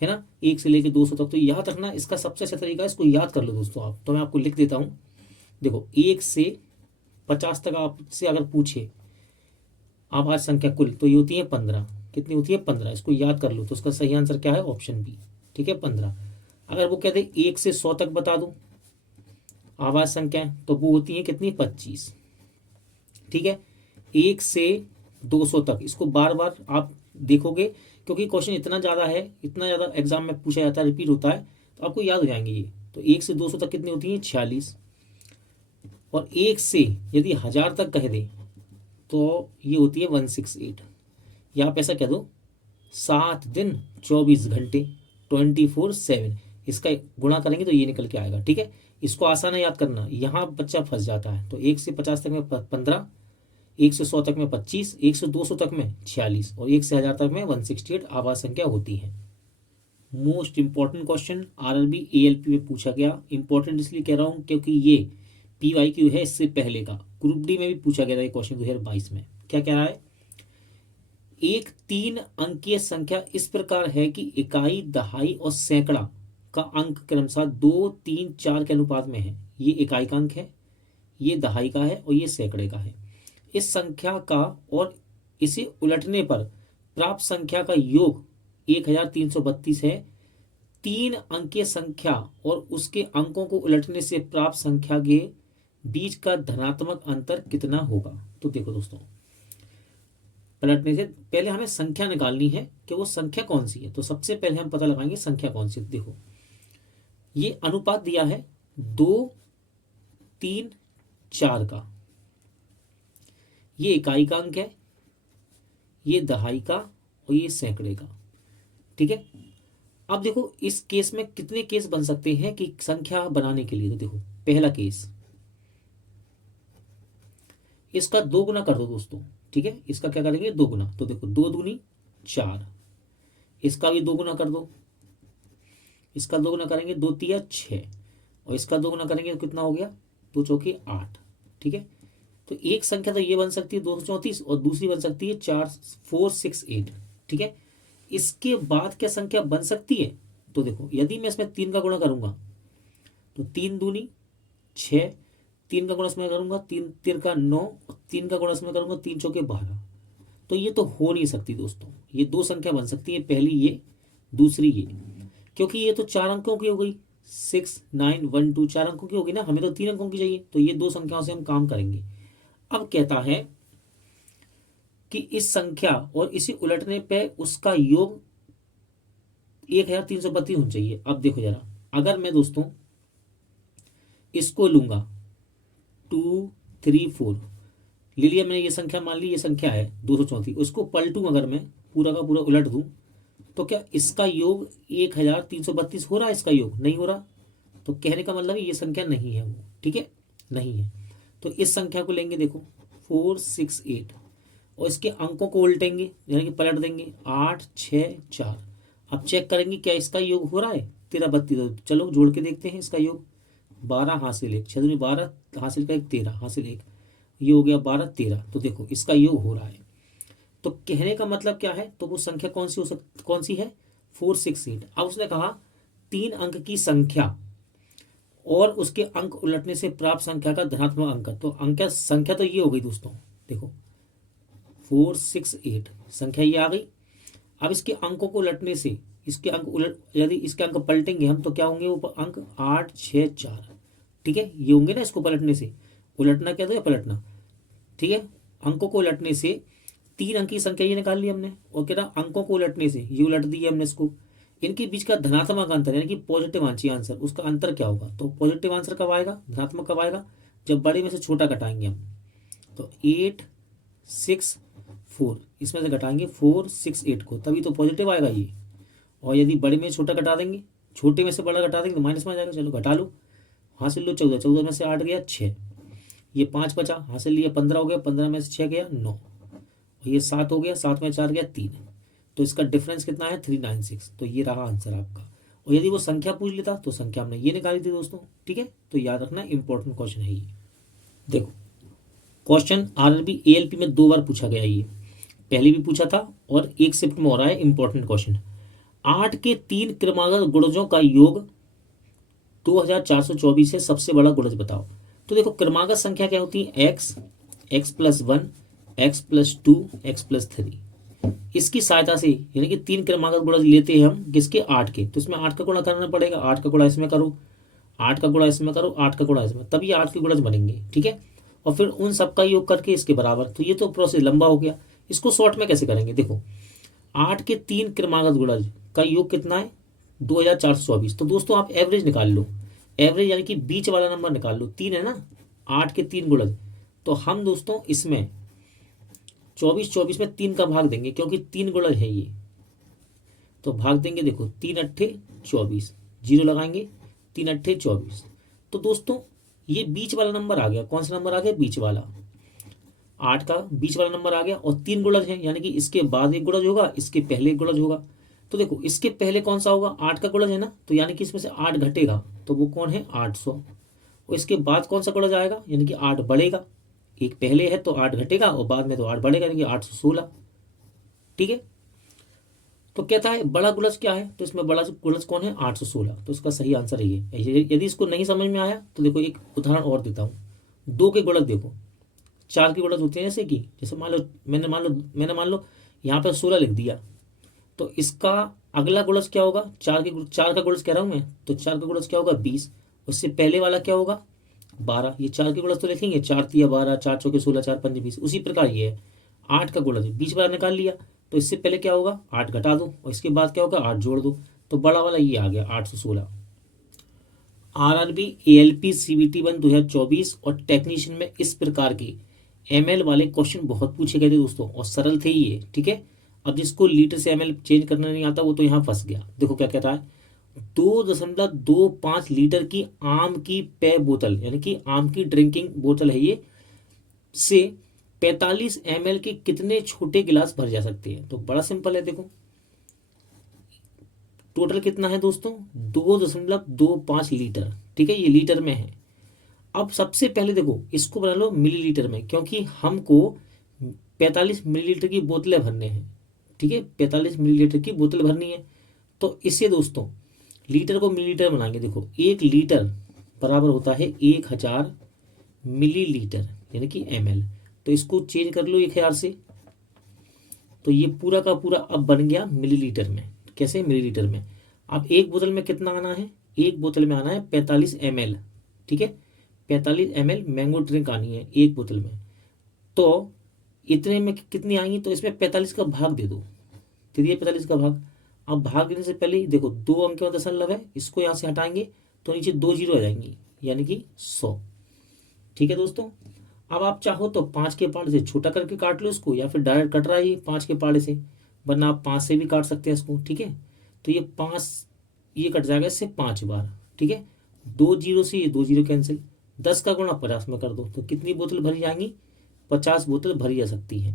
है ना, 1 से लेके 200 तक। तो याद रखना, इसका सबसे अच्छा तरीका है, इसको याद कर लो दोस्तों आप। तो मैं आपको लिख देता हूं, देखो 1 से 50 तक आपसे अगर पूछे आभाज्य संख्या कुल, तो ये होती है 15। कितनी होती है, 15। इसको याद कर लो। तो उसका सही आंसर क्या है, ऑप्शन बी। ठीक है, 15। अगर वो कहते 1 से 100 तक बता दो आभाज्य संख्या, तो वो होती है कितनी, 25। ठीक है, 1 से 200 तक, इसको बार बार आप देखोगे क्योंकि क्वेश्चन इतना ज़्यादा है, इतना ज़्यादा एग्जाम में पूछा जाता है, रिपीट होता है, तो आपको याद हो जाएंगे ये। तो 1 से 200 तक कितनी होती है, 46। और 1 से यदि 1000 तक कह दे तो ये होती है 168। या आप ऐसा कह दो 7 दिन 24 घंटे 24/7। इसका गुणा करेंगे तो ये निकल के आएगा। ठीक है, इसको आसान है याद करना, यहाँ बच्चा फंस जाता है। तो 1 से 50 तक में 15, 1 से 100 तक में 25, 1 से 200 तक में 46 और 1 से 1000 तक में 168 आभाज्य संख्या होती है। Most important question RRB ALP में पूछा गया। इंपॉर्टेंट इसलिए कह रहा हूं क्योंकि ये PYQ है, इससे पहले का ग्रुप डी में भी पूछा गया था ये क्वेश्चन 2022 में। क्या कह रहा है, एक 3 अंकीय संख्या इस प्रकार है कि इकाई, दहाई और सैकड़ा का अंक क्रमशः 2, 3, 4 के अनुपात में है। ये इकाई का अंक है, ये दहाई का है और ये सैकड़े का है। इस संख्या का और इसे उलटने पर प्राप्त संख्या का योग 1332 है। 3 अंकीय संख्या और उसके अंकों को उलटने से प्राप्त संख्या के बीच का धनात्मक अंतर कितना होगा। तो देखो दोस्तों, पलटने से पहले हमें संख्या निकालनी है कि वो संख्या कौन सी है। तो सबसे पहले हम पता लगाएंगे संख्या कौन सी है। देखो ये अनुपात दिया है 2, 3, 4 का, ये इकाई का अंक है, ये दहाई का और ये सैकड़े का। ठीक है, अब देखो इस केस में कितने केस बन सकते हैं कि संख्या बनाने के लिए। तो देखो पहला केस, इसका 2 गुना कर दो दोस्तों। ठीक है, इसका क्या करेंगे, 2 गुना। तो देखो 2 दूनी 4, इसका भी 2 गुना कर दो, इसका 2 गुना करेंगे 2 तिया 6 और इसका 2 गुना करेंगे तो कितना हो गया, 2 चौके 8। ठीक है, तो एक संख्या तो ये बन सकती है 234 और दूसरी बन सकती है 4,468। ठीक है, इसके बाद क्या संख्या बन सकती है। तो देखो यदि मैं इसमें 3 का गुणा करूंगा तो 3 दूनी 6, 3 का गुणा इसमें करूंगा 3 तिरका 9, 3 का गुणा इसमें करूंगा 3 चौके 12। तो ये तो हो नहीं सकती दोस्तों। ये 2 संख्या बन सकती है, पहली ये, दूसरी ये, क्योंकि ये तो 4 अंकों की हो गई, 6, 9, 1, 2 4 अंकों की होगी ना, हमें तो 3 अंकों की चाहिए। तो ये 2 संख्याओं से हम काम करेंगे। अब कहता है कि इस संख्या और इसे उलटने पे उसका योग 1332 होना चाहिए। अब देखो जरा, अगर मैं दोस्तों इसको लूंगा 2, 3, 4 ले लिया मैंने, ये संख्या मान ली, ये संख्या है 234, उसको पलटूं अगर मैं पूरा का पूरा उलट दूं तो क्या इसका योग 1332 हो रहा है, इसका योग नहीं हो रहा। तो कहने का मतलब ये संख्या नहीं है वो, ठीक है, नहीं है। तो इस संख्या को लेंगे देखो 468 और इसके अंकों को उल्टेंगे यानी कि पलट देंगे 8 6 4। अब चेक करेंगे क्या इसका योग हो रहा है 13 32। चलो जोड़ के देखते हैं इसका योग। 12 हासिल 1 6 दूनी 12 हासिल का 1 13 हासिल 1, ये हो गया 12 13। तो देखो इसका योग हो रहा है। तो कहने का मतलब क्या है, तो वो संख्या कौन सी हो सकती, कौन सी है 468। अब उसने कहा 3 अंक की संख्या और उसके अंक उलटने से प्राप्त संख्या का धनात्मक अंक। तो अंक संख्या तो ये हो गई दोस्तों, देखो 468 संख्या ये आ गई। अब इसके अंकों को उलटने से इसके अंक उलट, यदि इसके अंक पलटेंगे हम तो क्या होंगे वो अंक 8 6 4, ठीक है, ये होंगे ना इसको पलटने से। उलटना क्या था या पलटना, ठीक है। अंकों को उलटने से 3 अंक की संख्या ये निकाल ली हमने और क्या था अंकों को उलटने से ये उलट दी हमने इसको। इनके बीच का धनात्मक अंतर यानी कि पॉजिटिव आंशिक आंसर, उसका अंतर क्या होगा, तो पॉजिटिव आंसर कब आएगा, धनात्मक कब आएगा, जब बड़े में से छोटा घटाएंगे हम। तो 8 6 4 इसमें से घटाएंगे 4 6 8 को, तभी तो पॉजिटिव आएगा ये। और यदि बड़े में छोटा घटा देंगे, छोटे में से बड़ा घटा देंगे तो माइनस में आ जाएगा। चलो घटा लो, हासिल लो 14, 14 में से 8 गया 6, ये 5 बचा, हासिल लिया 15 हो गया, 15 में से 6 गया 9, और ये 7 हो गया, 7 में 4 गया 3। तो इसका डिफरेंस कितना है 396। तो ये रहा आंसर आपका। और यदि वो संख्या पूछ लेता तो संख्या हमने ये निकाली थी दोस्तों, ठीक है। तो याद रखना इंपॉर्टेंट क्वेश्चन है ये। देखो क्वेश्चन आरआरबी एएलपी में 2 बार पूछा गया, ये पहले भी पूछा था और एक शिफ्ट में हो रहा है। इंपॉर्टेंट क्वेश्चन, 8 के 3 क्रमागत गुणजों का योग 2424 है, सबसे बड़ा गुणज बताओ। तो देखो क्रमागत संख्या क्या होती है, x, x plus 1, x plus 2, x plus 3। इसकी सहायता से यानी कि 3 क्रमागत गुणज लेते हैं हम किसके, 8 के। तो इसमें 8 का गुणा करना पड़ेगा, 8 का गुणा इसमें करो, 8 का गुणा इसमें करो, 8 का गुणा इसमें, तभी 8 के गुणज बनेंगे, ठीक है। और फिर उन सबका योग करके इसके बराबर। तो ये तो प्रोसेस लंबा हो गया, इसको शॉर्ट में कैसे करेंगे। देखो 8 के 3 क्रमागत गुणज का योग कितना है 2424। तो दोस्तों आप एवरेज निकाल लो, एवरेज यानी कि बीच वाला नंबर निकाल लो, 3 है ना, 8 के 3 गुणज। तो हम दोस्तों इसमें 24 24 में 3 का भाग देंगे क्योंकि 3 गुणज है ये। तो भाग देंगे, देखो 3 अट्ठे 24, जीरो लगाएंगे, 3 अट्ठे 24। तो दोस्तों ये बीच वाला नंबर आ गया, कौन सा नंबर आ गया, बीच वाला, 8 का बीच वाला नंबर आ गया। और 3 गुणज है यानी कि इसके बाद एक गुणज होगा, इसके पहले एक गुणज होगा। तो देखो इसके पहले कौन सा होगा, 8 का गुणज है ना, तो यानी कि इसमें से 8 घटेगा, तो वो कौन है 800। और इसके बाद कौन सा गुणज आएगा, यानी कि 8 बढ़ेगा, एक पहले है तो 8 घटेगा और बाद में तो 8 बढ़ेगा, यानी कि 816, ठीक है। तो कहता है बड़ा गुणज क्या है, तो इसमें बड़ा गुणज कौन है 816। तो इसका सही आंसर है ये। यदि इसको नहीं समझ में आया तो देखो एक उदाहरण और देता हूँ। 2 के गुणज देखो, 4 के गुणज होते हैं जैसे कि, जैसे मैंने मान लो यहाँ पर 16 लिख दिया, तो इसका अगला गुणज क्या होगा, 4 का गुणज कह रहा हूँ मैं, तो 4 का गुणज क्या होगा 20। उससे पहले वाला क्या होगा 12। ये 4 के गुणज तो लिखेंगे, 4 तिया 12, 4 चौके 16, 4 पंजे 20। उसी प्रकार ये है 8 का गुणज बीच वाला निकाल लिया, तो इससे पहले क्या होगा 8 घटा दो और इसके बाद क्या होगा 8 जोड़ दो, तो बड़ा वाला ये आ गया 816। आरआरबी एएलपी सीबीटी 1 2024 और टेक्नीशियन में इस प्रकार के एमएल वाले क्वेश्चन बहुत पूछे गए थे दोस्तों, और सरल थे ये, ठीक है। अब जिसको लीटर से एमएल चेंज करना नहीं आता वो तो यहाँ फंस गया। देखो क्या कह रहा है, 2.25 लीटर की आम की पेय बोतल यानी कि आम की ड्रिंकिंग बोतल है ये, से 45 ml के कितने छोटे गिलास भर जा सकते हैं। तो बड़ा सिंपल है, देखो टोटल कितना है दोस्तों 2.25 लीटर, ठीक है, ये लीटर में है। अब सबसे पहले देखो इसको बना लो मिलीलीटर में, क्योंकि हमको 45 मिलीलीटर की बोतलें भरने हैं, ठीक है, 45 मिलीलीटर की बोतल भरनी है। तो इससे दोस्तों लीटर को मिलीलीटर बनाएंगे। देखो 1 लीटर बराबर होता है 1000 मिलीलीटर यानी कि ml। तो इसको चेंज कर लो 1000 से, तो ये पूरा का पूरा अब बन गया मिलीलीटर में। कैसे, मिलीलीटर में। अब एक बोतल में कितना आना है, एक बोतल में आना है 45 ml, ठीक है, 45 ml मैंगो ड्रिंक आनी है एक बोतल में। तो इतने में कितनी आएंगी, तो इसमें 45 का भाग दे दो, दे दिए 45 का भाग। अब भाग देने से पहले ही देखो 2 अंक में दशमलव है, इसको यहाँ से हटाएंगे तो नीचे 2 जीरो आ जाएंगी यानी कि 100, ठीक है दोस्तों। अब आप चाहो तो 5 के पार्ट से छोटा करके काट लो इसको, या फिर डायरेक्ट कट रहा है 5 के पार्ट से, वरना आप 5 से भी काट सकते हैं इसको, ठीक है। तो ये 5 ये कट जाएगा इससे 5 बार, ठीक है। दो जीरो से ये दो जीरो कैंसिल, 10 का गुणा 50 में कर दो तो कितनी बोतल भरी जाएंगी, 50 बोतल भरी जा सकती है।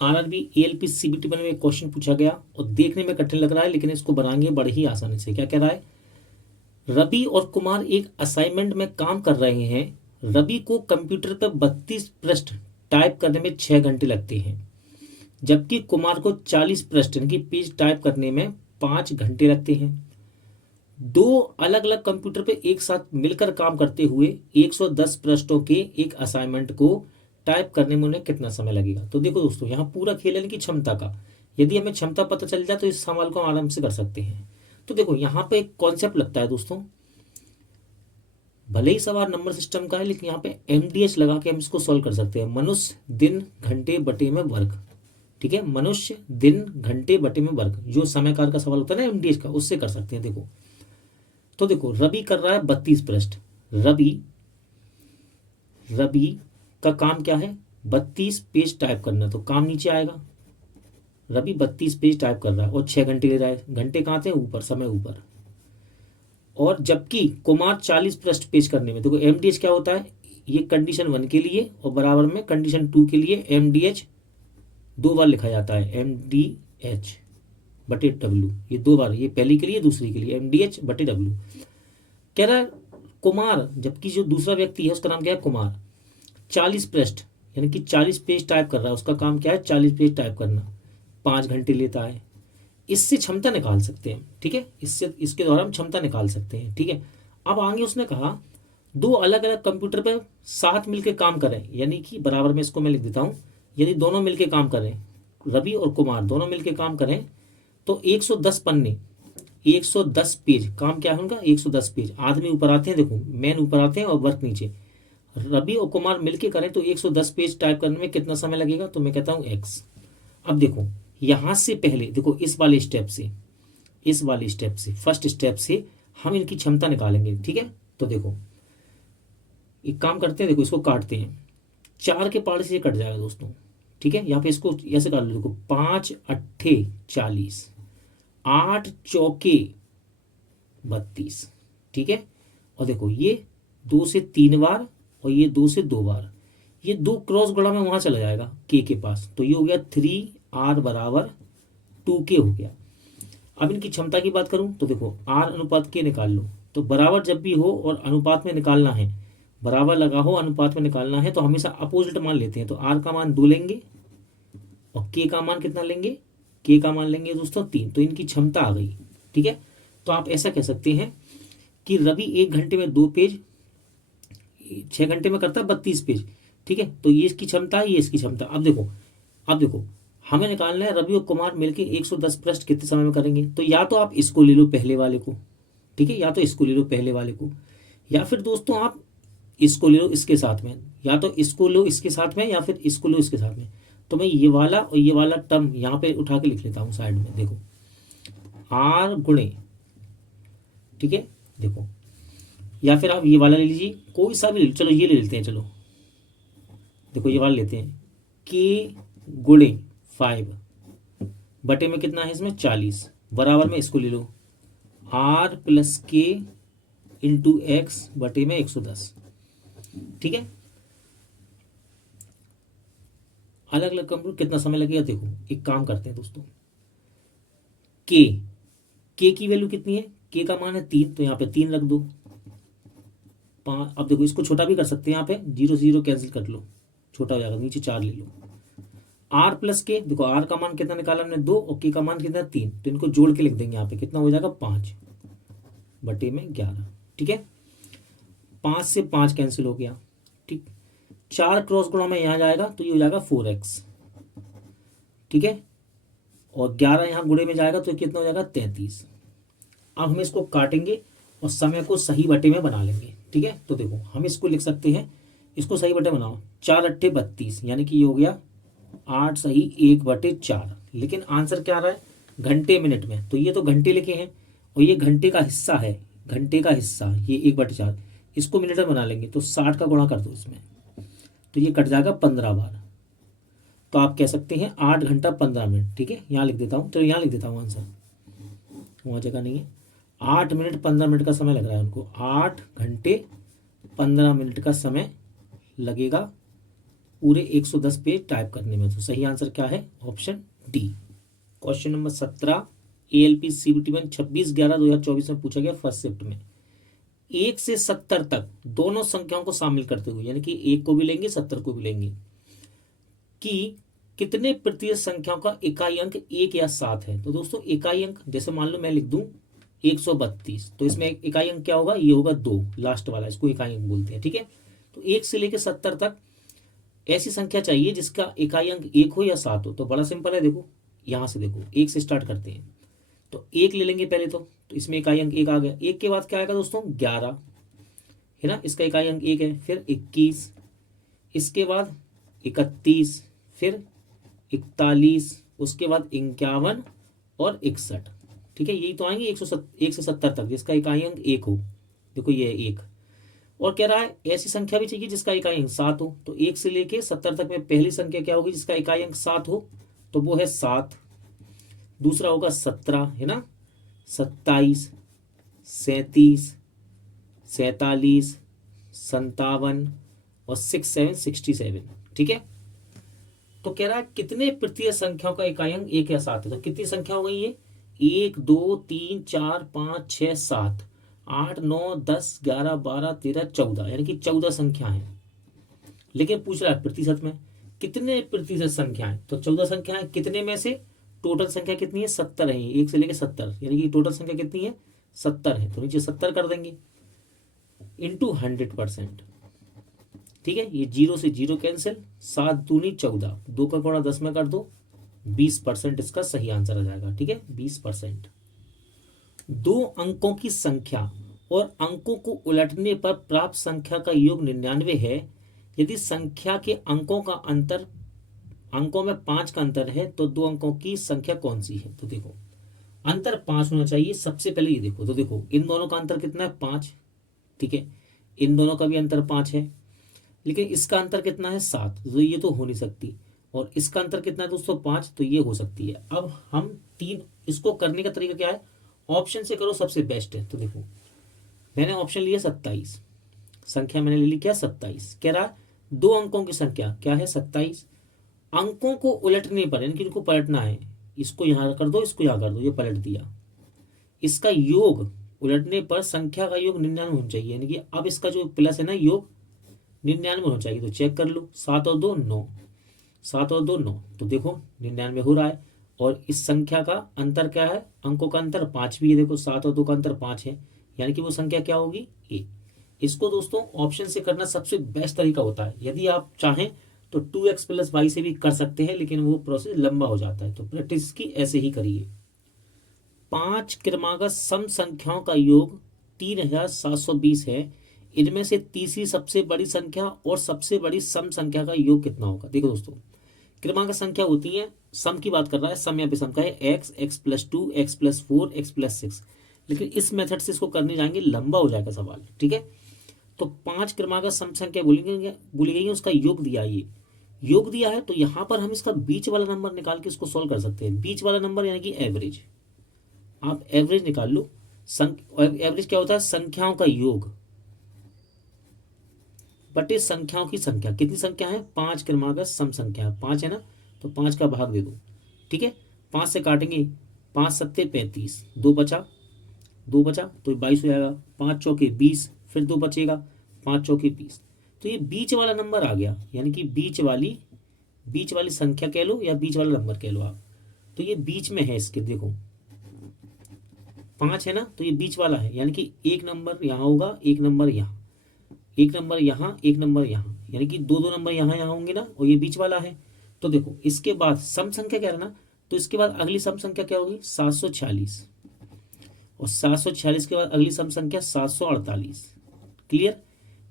आरआरबी एएलपी सीबीटी में एक क्वेश्चन पूछा गया और देखने में कठिन लग रहा है, लेकिन इसको बनाएंगे बड़े ही आसानी से। क्या कह रहा है, रवि और कुमार एक असाइनमेंट में काम कर रहे हैं। रवि को कंप्यूटर पर 32 पृष्ठ टाइप करने में 6 घंटे लगते हैं, जबकि कुमार को 40 पृष्ठ यानी कि पेज टाइप करने में 5 घंटे लगते हैं। दो अलग अलग कंप्यूटर पे एक साथ मिलकर काम करते हुए 110 पृष्ठों के एक असाइनमेंट को टाइप करने में उन्हें कितना समय लगेगा। तो देखो दोस्तों, यहाँ पूरा खेल है कि क्षमता का, यदि हमें क्षमता पता चल जाए तो इस सवाल को आराम से कर सकते हैं। तो देखो यहाँ पे एक कॉन्सेप्ट लगता है दोस्तों, भले ही सवाल नंबर सिस्टम का है, लेकिन यहाँ पे एमडीएच लगा के हम इसको सॉल्व कर सकते हैं। मनुष्य दिन घंटे बटे में वर्ग, ठीक है, मनुष्य दिन घंटे बटे में वर्ग, जो समय काल का सवाल होता है ना एमडीएच का, उससे कर सकते हैं। देखो तो देखो रवि कर रहा है 32 पृष्ठ। रवि का काम क्या है, 32 पेज टाइप करना, तो काम नीचे आएगा। रवि 32 पेज टाइप कर रहा है और 6 घंटे ले रहा है, घंटे कहाँ थे, ऊपर, समय ऊपर। और जबकि कुमार 40 पृष्ठ पेज करने में, देखो एमडीएच क्या होता है, ये कंडीशन 1 के लिए और बराबर में कंडीशन 2 के लिए एमडीएच 2 बार लिखा जाता है, एमडीएच बटे डब्ल्यू, ये 2 बार, ये पहली के लिए दूसरी के लिए एमडीएच बटे डब्ल्यू। कह रहा है कुमार, जबकि जो दूसरा व्यक्ति है उसका नाम क्या है कुमार, 40 पृष्ठ यानी कि 40 पेज टाइप कर रहा है, उसका काम क्या है 40 पेज टाइप करना, 5 घंटे लेता है। इससे क्षमता निकाल सकते हैं, ठीक है, इसके द्वारा हम क्षमता निकाल सकते हैं, ठीक है। अब आगे उसने कहा दो अलग अलग कंप्यूटर पर साथ मिलकर काम करें, यानी कि बराबर में इसको मैं लिख देता हूं, यदि दोनों मिलकर काम करें, रवि और कुमार दोनों मिलकर काम करें तो 110 पन्ने, 110 पेज, काम क्या है उनका 110 पेज, आदमी ऊपर आते हैं, देखो मैन ऊपर आते हैं और वर्क नीचे, रवि और कुमार मिलके करें तो 110 पेज टाइप करने में कितना समय लगेगा, तो मैं कहता हूं x। अब देखो यहां से पहले देखो इस वाले स्टेप से फर्स्ट स्टेप से हम इनकी क्षमता निकालेंगे, ठीक है। तो देखो एक काम करते हैं, देखो इसको काटते हैं, 4 के पार्ट से ये कट जाएगा दोस्तों, ठीक है। यहाँ पे इसको ऐसे काट लो, देखो 5 अट्ठे 40, 8 चौके 32, ठीक है। और देखो ये 2 से 3 बार और ये 2 से 2 बार, ये 2 क्रॉस गुणा में वहां चला जाएगा के पास, तो ये हो गया 3r बराबर 2k हो गया। अब इनकी क्षमता की बात करूं तो देखो r अनुपात के निकाल लो, तो बराबर जब भी हो और अनुपात में निकालना है, बराबर लगा हो अनुपात में निकालना है तो हमेशा अपोजिट मान लेते हैं, तो r का मान 2 लेंगे और k का मान कितना लेंगे, k का मान लेंगे दोस्तों 3, तो इनकी क्षमता आ गई, ठीक है। तो आप ऐसा कह सकते हैं कि रवि 1 घंटे में 2 पेज, 6 घंटे में करता है 32 पेज, ठीक है। तो ये इसकी क्षमता है, ये इसकी क्षमता। अब देखो हमें निकालना है रवि और कुमार मिलके 110 पृष्ठ कितने समय में करेंगे, तो या तो आप इसको ले लो पहले वाले को, ठीक है, या तो इसको ले लो पहले वाले को, या फिर दोस्तों आप इसको ले लो इसके साथ में, या तो इसको लो इसके साथ में या फिर इसको लो इसके साथ में। तो मैं ये वाला और ये वाला टर्म यहाँ पे उठा के लिख लेता हूँ साइड में, देखो r गुणे, ठीक है, देखो, या फिर आप ये वाला ले लीजिए, कोई सा भी ले, चलो ये ले लेते हैं, चलो देखो ये वाला लेते हैं, k गुणे 5 बटे में कितना है इसमें 40, बराबर में इसको ले लो r प्लस के इंटू एक्स बटे में 110, ठीक है। अलग अलग कंप्यूटर कितना समय लगेगा, देखो एक काम करते हैं दोस्तों, के की वैल्यू कितनी है, के का मान है 3, तो यहाँ पे 3 रख दो, 5। अब देखो इसको छोटा भी कर सकते हैं, यहाँ पे 0 से 0 कैंसिल कर लो, छोटा हो जाएगा, नीचे 4 ले लो। r प्लस के, देखो r का मान कितना निकाला हमने 2 और k का मान कितना 3, तो इनको जोड़ के लिख देंगे, यहाँ पे कितना हो जाएगा 5 बटे में 11, ठीक है। 5 से 5 कैंसिल हो गया, ठीक, 4 क्रॉस गुणा में यहाँ जाएगा तो ये हो जाएगा 4x, ठीक है, और 11 यहाँ गुणे में जाएगा तो कितना हो जाएगा 33। अब हम इसको काटेंगे और समय को सही बटे में बना लेंगे, ठीक है। तो देखो हम इसको लिख सकते हैं, इसको सही बटे बनाओ, 4 अट्ठे 32 यानी कि ये हो गया 8 सही 1 बटे 4, लेकिन आंसर क्या आ रहा है घंटे मिनट में, तो ये तो घंटे लिखे हैं और ये घंटे का हिस्सा है, घंटे का हिस्सा ये 1 बटे 4, इसको मिनट में बना लेंगे तो 60 का गुणा कर दो इसमें, तो ये कट जाएगा 15 बार, तो आप कह सकते हैं 8 घंटा 15 मिनट, ठीक है। यहाँ लिख देता हूँ, चलो यहाँ लिख देता हूँ आंसर, वहाँ जगह नहीं है, 8 मिनट 15 मिनट का समय लग रहा है उनको, 8 घंटे 15 मिनट का समय लगेगा पूरे 110 पेज टाइप करने में। तो सही आंसर क्या है? Option D. Question number 17 ALP CBT 26/11/2024 में पूछा गया फर्स्ट शिफ्ट में 1 से 70 तक दोनों संख्याओं को शामिल करते हुए, यानी कि 1 को भी लेंगे 70 को भी लेंगे, कि कितने प्रतिशत संख्याओं का इकाई अंक 1 या 7 है। तो दोस्तों इकाई अंक जैसे मान लो मैं लिख दूं 132, तो इसमें इकाई अंक क्या होगा? ये होगा 2, लास्ट वाला, इसको इकाई अंक बोलते हैं। ठीक है, तो 1 से लेकर 70 तक ऐसी संख्या चाहिए जिसका इकाई अंक 1 हो या 7 हो। तो बड़ा सिंपल है, देखो यहां से देखो 1 से स्टार्ट करते हैं, तो 1 ले लेंगे पहले, तो इसमें इकाई अंक 1 आ गया। 1 के बाद क्या आएगा दोस्तों? 11 है ना, इसका इकाई अंक 1 है। फिर 21, इसके बाद 31, फिर 41, उसके बाद 51 और 61। ठीक है, यही तो आएंगे 1 से 70 तक जिसका इकाई अंक 1 हो। देखो ये 1, और कह रहा है ऐसी संख्या भी चाहिए जिसका इकाई अंक 7 हो। तो 1 से लेके 70 तक में पहली संख्या क्या होगी जिसका इकाई अंक 7 हो? तो वो है 7। दूसरा होगा 17, है ना, 27, 37, 47, 57 और 67। ठीक है, तो कह रहा है कितने प्रतिशत संख्याओं का इकाई अंक 1 या 7 है। तो कितनी संख्या हो गई ये? 1 2 3 4 5 6 7 8 9 10 11 12 13 14, यानी कि 14 संख्या है। लेकिन पूछ रहा है प्रतिशत में कितने प्रतिशत संख्या है। तो 14 संख्या है, कितने में से? टोटल संख्या कितनी है? 70 है, 1 से लेकर 70, यानी कि टोटल संख्या कितनी है? 70 है। तो नीचे 70 कर देंगे इंटू 100%। ठीक है, ये 0 से 0 कैंसिल, 7 दूनी 14, 2 का गुणा 10 में कर दो, 20% इसका सही आंसर आ जाएगा। ठीक है, 20%। 2 अंकों की संख्या और अंकों को उलटने पर प्राप्त संख्या का योग 99 है। यदि संख्या के अंकों का अंतर, अंकों में 5 का अंतर है, तो 2 अंकों की संख्या कौन सी है? तो देखो अंतर 5 होना चाहिए सबसे पहले। ये देखो, तो देखो इन दोनों का अंतर कितना है? 5। ठीक है, इन दोनों का भी अंतर 5 है, लेकिन इसका अंतर कितना है? 7। तो ये तो हो नहीं सकती। और इसका अंतर कितना है दोस्तों? 5। तो ये हो सकती है। अब हम 3, इसको करने का तरीका क्या है? ऑप्शन से करो, सबसे बेस्ट है। तो देखो मैंने ऑप्शन लिया 27, संख्या मैंने ले ली क्या? 27। कह रहा है 2 अंकों की संख्या क्या है? 27। अंकों को उलटने पर, यानी कि इनको पलटना है, इसको यहां कर दो, इसको यहां कर दो, ये पलट दिया। इसका योग उलटने पर संख्या का योग 99 होना चाहिए, यानी कि अब इसका जो प्लस है ना, योग 99 होना चाहिए। तो चेक कर लो, 7 और 2 9, 7 और 2 9, तो देखो 99 हो रहा है। और इस संख्या का अंतर क्या है? अंकों का अंतर 5 भी है, देखो 7 और 2 का अंतर 5 है, यानी कि वो संख्या क्या होगी? ए। इसको दोस्तों ऑप्शन से करना सबसे बेस्ट तरीका होता है। यदि आप चाहें तो 2x + y से भी कर सकते हैं, लेकिन वो प्रोसेस लंबा हो जाता है। तो प्रैक्टिस की ऐसे ही करिए। 5 क्रमागत सम संख्याओं का योग 3720 है। इनमें से तीसरी सबसे बड़ी संख्या और सबसे बड़ी सम संख्या का योग कितना होगा? देखो दोस्तों, क्रमागत संख्या होती है, सम की बात कर रहा है, सम या विषम का है, x, x+2, x+4, x+6। लेकिन इस मेथड से इसको करने जाएंगे लंबा हो जाएगा सवाल। ठीक है, तो 5 क्रमागत सम संख्या बोली गई है, उसका योग दिया है। ये योग दिया है, तो यहां पर हम इसका बीच वाला नंबर निकाल के इसको सोल्व कर सकते हैं। बीच वाला नंबर यानी कि एवरेज, आप एवरेज निकाल लो। एवरेज क्या होता है? संख्याओं का योग बटे संख्याओं की संख्या। कितनी संख्या है? 5 क्रमागत सम संख्या, 5 है ना, तो 5 का भाग दे दो। ठीक है, 5 से काटेंगे, 5 सत्ते 35, 2 बचा, 2 बचा तो 22 हो जाएगा, 5 चौके 20, फिर 2 बचेगा, 5 चौके 20। तो ये बीच वाला नंबर आ गया, यानी कि बीच वाली संख्या कह लो या बीच वाला नंबर कह लो आप। तो ये बीच में है इसके, देखो 5 है ना, तो ये बीच वाला है, यानी कि एक नंबर यहाँ होगा, एक नंबर यहाँ, एक नंबर यहाँ, एक नंबर यहाँ, यानी कि 2 नंबर यहाँ यहाँ होंगे ना, और ये बीच वाला है। तो देखो इसके बाद सम संख्या क्या रहना, तो इसके बाद अगली सम संख्या क्या होगी? 746, और 746 के बाद अगली सम संख्या 748। क्लियर?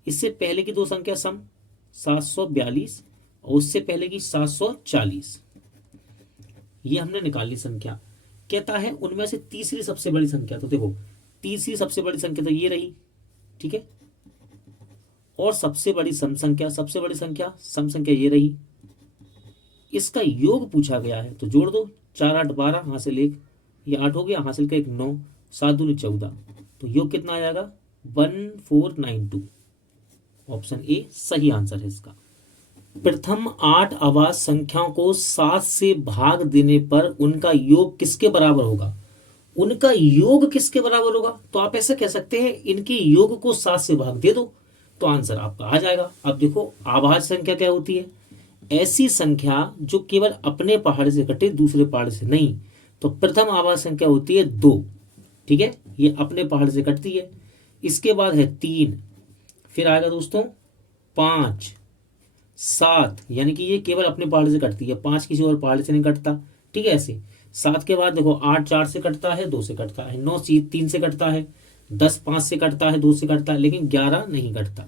इससे पहले की 2 संख्या सम 742 और उससे पहले की 740, ये हमने निकाली संख्या। कहता है उनमें से तीसरी सबसे बड़ी संख्या, तो देखो तीसरी सबसे बड़ी संख्या तो ये रही। ठीक है, और सबसे बड़ी सम संख्या सम संख्या ये रही। इसका योग पूछा गया है, तो जोड़ दो, 4 8 12, हासिल 1, ये 8 हो गया, हासिल का 1 9, 7 दूनी 14, तो योग कितना आ जाएगा 1492। ऑप्शन ए सही आंसर है इसका। प्रथम 8 अभाज्य संख्याओं को 7 से भाग देने पर उनका योग किसके बराबर होगा? उनका योग किसके बराबर होगा? तो आप ऐसे कह सकते हैं इनके योग को 7 से भाग दे दो, तो आंसर आपका आ जाएगा। अब देखो अभाज्य संख्या क्या होती है? ऐसी संख्या जो केवल अपने पहाड़ से कटे, दूसरे पहाड़ से नहीं। तो प्रथम अभाज्य संख्या होती है 2, ठीक है, ये अपने पहाड़ से कटती है। इसके बाद है 3, फिर आएगा दोस्तों 5, 7, यानी कि ये केवल अपने पहाड़ से कटती है, 5 किसी और पहाड़ से नहीं कटता, ठीक है ऐसे। 7 के बाद देखो 8 4 से कटता है, 2 से कटता है, 9 3 से कटता है, 10 5 से कटता है, 2 से कटता है, लेकिन 11 नहीं कटता।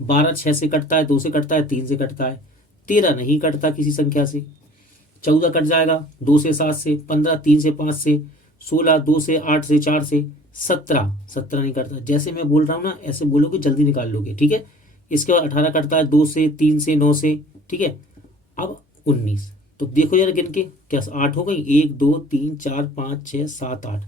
12 6 से कटता है, 2 से कटता है, 3 से कटता है। 13 नहीं कटता किसी संख्या से। 14 कट जाएगा 2 से 7 से, 15 3 से 5 से, 16 2 से 8 से 4 से, 17 नहीं करता। जैसे मैं बोल रहा हूँ ना ऐसे बोलोगे जल्दी निकाल लोगे, ठीक है। इसके बाद 18 कटता है 2 से, 3 से, 9 से, ठीक है। अब 19, तो देखो यार गिन के क्या 8 हो गई, 1 2 3 4 5 6 7 8।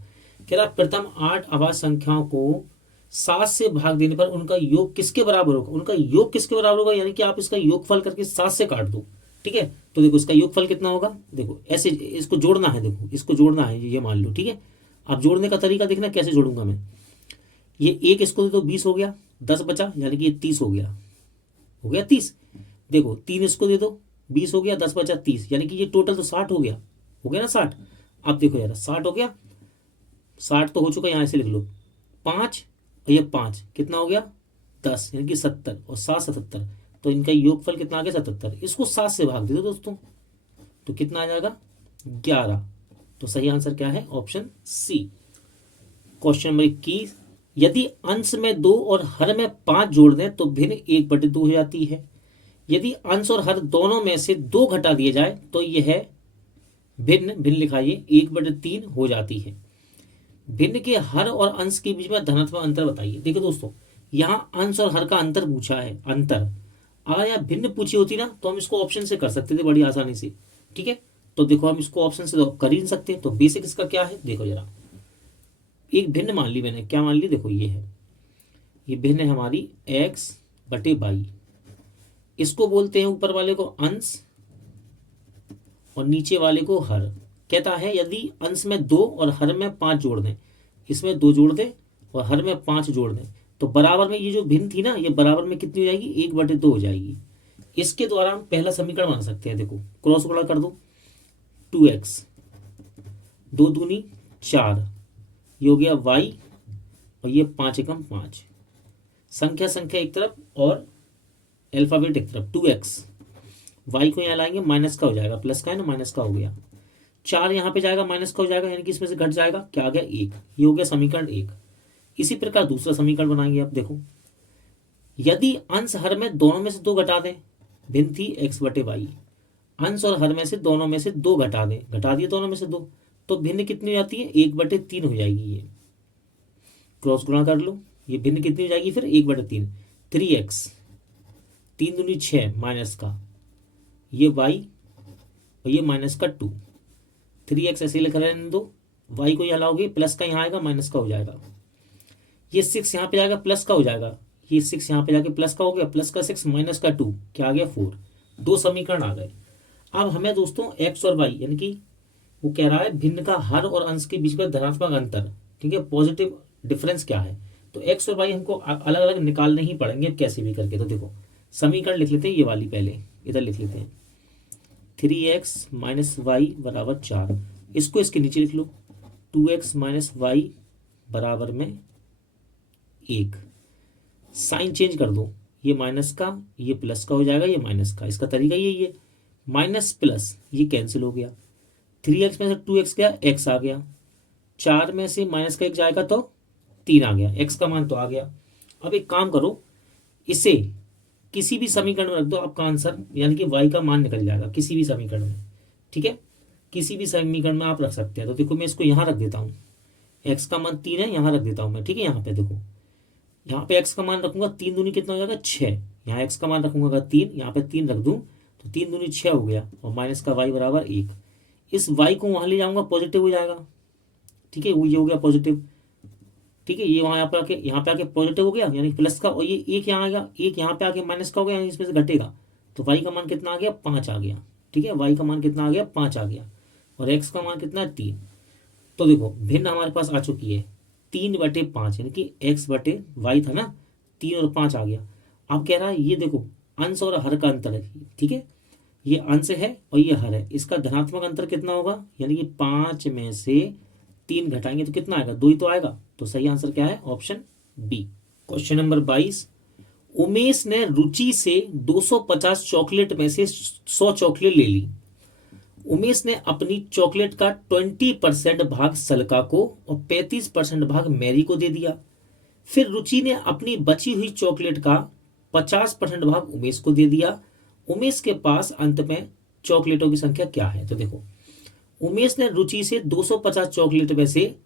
कह रहा प्रथम 8 अभाज्य संख्याओं को 7 से भाग देने पर उनका योग किसके बराबर होगा? उनका योग किसके बराबर होगा, यानी कि आप इसका योगफल करके 7 से काट दो, ठीक है। तो देखो इसका योगफल कितना होगा, देखो ऐसे इसको जोड़ना है, देखो इसको जोड़ना है, ये मान लो, ठीक है। अब जोड़ने का तरीका देखना कैसे जोड़ूंगा मैं। ये 1 इसको दे दो 20 हो गया, 10 बचा, यानी कि ये 30 हो गया, 30। देखो 3 इसको दे दो 20 हो गया, 10 बचा 30, यानी कि ये टोटल तो 60 हो गया ना 60। अब देखो यार 60 हो गया, 60 तो हो चुका, यहाँ से लिख लो 5, ये 5 कितना हो गया 10, यानी कि 70, और 7 77, तो इनका योगफल कितना आ गया 77। इसको 7 से भाग दे दो दोस्तों, तो कितना आ जाएगा 11। तो सही आंसर क्या है? Option C. क्वेश्चन नंबर 21, यदि अंश में 2 और हर में 5 जोड़ दें तो भिन्न 1/2 हो जाती है। यदि अंश और हर दोनों में से 2 घटा दिए जाए तो यह भिन्न लिखाइए 1/3 हो जाती है। भिन्न के हर और अंश के बीच में धनात्मक अंतर बताइए। देखिए दोस्तों, यहाँ अंश और हर का अंतर पूछा है, अंतर। अगर यहाँ भिन्न पूछी होती ना तो हम इसको ऑप्शन से कर सकते थे बड़ी आसानी से, ठीक है। तो देखो हम इसको ऑप्शन से तो कर ही नहीं सकते। तो बेसिक इसका क्या है, देखो जरा, एक भिन्न मान ली मैंने, क्या मान ली, देखो ये है, ये भिन्न है हमारी x/y। इसको बोलते हैं ऊपर वाले को अंश और नीचे वाले को हर। कहता है यदि अंश में 2 और हर में 5 जोड़ दें, इसमें 2 जोड़ दें और हर में 5 जोड़ दें, तो बराबर में ये जो भिन्न थी ना, ये बराबर में कितनी हो जाएगी 1/2 हो जाएगी। इसके द्वारा हम पहला समीकरण बना सकते हैं। देखो क्रॉस गुणा कर दो, 2x 2 दूनी 4, ये हो गया y, और ये 5 एकम 5, संख्या एक तरफ और अल्फाबेट एक तरफ। 2x, y को यहाँ लाएंगे माइनस का हो जाएगा, प्लस का है ना, माइनस का हो गया। 4 यहाँ पे जाएगा माइनस का हो जाएगा, यानी कि इसमें से घट जाएगा, क्या आ गया 1। ये हो गया समीकरण 1। इसी प्रकार दूसरा समीकरण बनाएंगे। आप देखो, यदि अंश हर में दोनों में से 2 घटा दें, भिन्न थी x/y, अंश और हर में से दोनों में से 2 घटा दें, घटा दिए दोनों में से 2, तो भिन्न कितनी हो जाती है 1/3 हो जाएगी। ये क्रॉस गुणा कर लो, ये भिन्न कितनी हो जाएगी फिर 1/3। 3x 3 दूनी 6 माइनस का, ये y और ये माइनस का 2। 3x ऐसे लिख रहे हैं, दो y को यहाँ लाओगे प्लस का यहाँ आएगा माइनस का हो जाएगा। ये 6 यहाँ पे जाएगा प्लस का हो जाएगा, ये 6 यहाँ पे जाके प्लस का हो गया, प्लस का 6 माइनस का 2, क्या आ गया 4। 2 समीकरण आ गए। अब हमें दोस्तों x और y, यानी कि वो कह रहा है भिन्न का हर और अंश के बीच में धनात्मक अंतर, ठीक है, पॉजिटिव डिफरेंस क्या है। तो x और y हमको अलग अलग निकालने ही पड़ेंगे कैसे भी करके। तो देखो समीकरण लिख लेते हैं, ये वाली पहले इधर लिख लेते हैं, 3x - y = 4। इसको इसके नीचे लिख लो, 2x - y = 1। साइन चेंज कर दो, ये माइनस का ये प्लस का हो जाएगा, ये माइनस का। इसका तरीका यही है, माइनस प्लस ये कैंसिल हो गया, 3x में से 2x गया, x आ गया, 4 में से माइनस का 1 जाएगा तो 3 आ गया, x का मान तो आ गया। अब एक काम करो, इसे किसी भी समीकरण में रख दो, आपका आंसर यानी कि y का मान निकल जाएगा किसी भी समीकरण में, ठीक है, किसी भी समीकरण में आप रख सकते हैं। तो देखो मैं इसको यहाँ रख देता हूँ, x का मान 3 है, यहाँ रख देता हूँ मैं, ठीक है। यहाँ पे देखो, यहाँ पे x का मान रखूंगा, 3 दूनी कितना हो जाएगा 6, यहाँ x का मान रखूंगा 3, यहाँ पे 3 रख दूं तो 3 दूनी 6 हो गया, और माइनस का y = 1। इस y को वहां ले जाऊंगा पॉजिटिव हो जाएगा, ठीक है, वो ये हो गया पॉजिटिव, ठीक है, ये वहाँ यहाँ पे आके पॉजिटिव हो गया यानी प्लस का, और ये एक यहाँ आएगा, एक यहाँ पे आके माइनस का हो गया यानी इसमें से घटेगा, तो y का मान कितना आ गया 5 आ गया, ठीक है, y का मान कितना आ गया 5 आ गया, और x का मान कितना है 3। तो देखो भिन्न हमारे पास आ चुकी है 3/5 यानी कि x/y था ना, 3 और 5 आ गया। अब कह रहा है ये देखो अंश और हर का अंतर है, ठीक है, ये अंश है और ये हर है, इसका धनात्मक अंतर कितना होगा, यानी कि 5 में से 3 घटाएंगे तो कितना आएगा, 2 ही तो आएगा। तो सही आंसर क्या है, option B. Question number 22, Umesh ने रुचि से 250 चॉकलेट में से 100 चॉकलेट ले ली। उमेश ने अपनी चॉकलेट का 20% भाग सलका को और 35% भाग मैरी को दे दिया। फिर रुचि ने अपनी बची हुई चॉकलेट का 50% भाग उमेश को दे दिया। उमेश के पास अंत में चॉकलेटों की संख्या क्या है। तो देखो उमेश ने रुचि से 250 चॉकलेट में से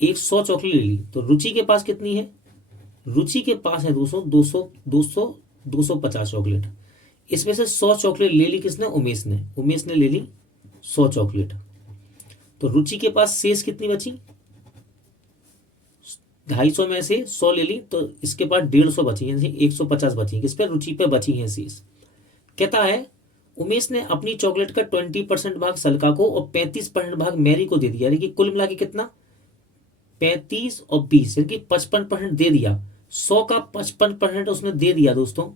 100 चॉकलेट ले ली, तो रुचि के पास कितनी है, रुचि के पास है 250 चॉकलेट, इसमें से 100 चॉकलेट ले ली किसने, उमेश ने ले ली 100 चॉकलेट। तो रुचि के पास शेष कितनी बची, 250 में से 100 ले ली तो इसके पास 150 बची, यानी 150 बची, किस पे, रुचि पे बची है शेष। कहता है उमेश ने अपनी चॉकलेट का 20% भाग सलका को और 35% भाग मैरी को दे दिया, यानी कि कुल मिला के कितना 35 और 20 यानी कि 55% दे दिया। 100 का 55% उसने दे दिया दोस्तों,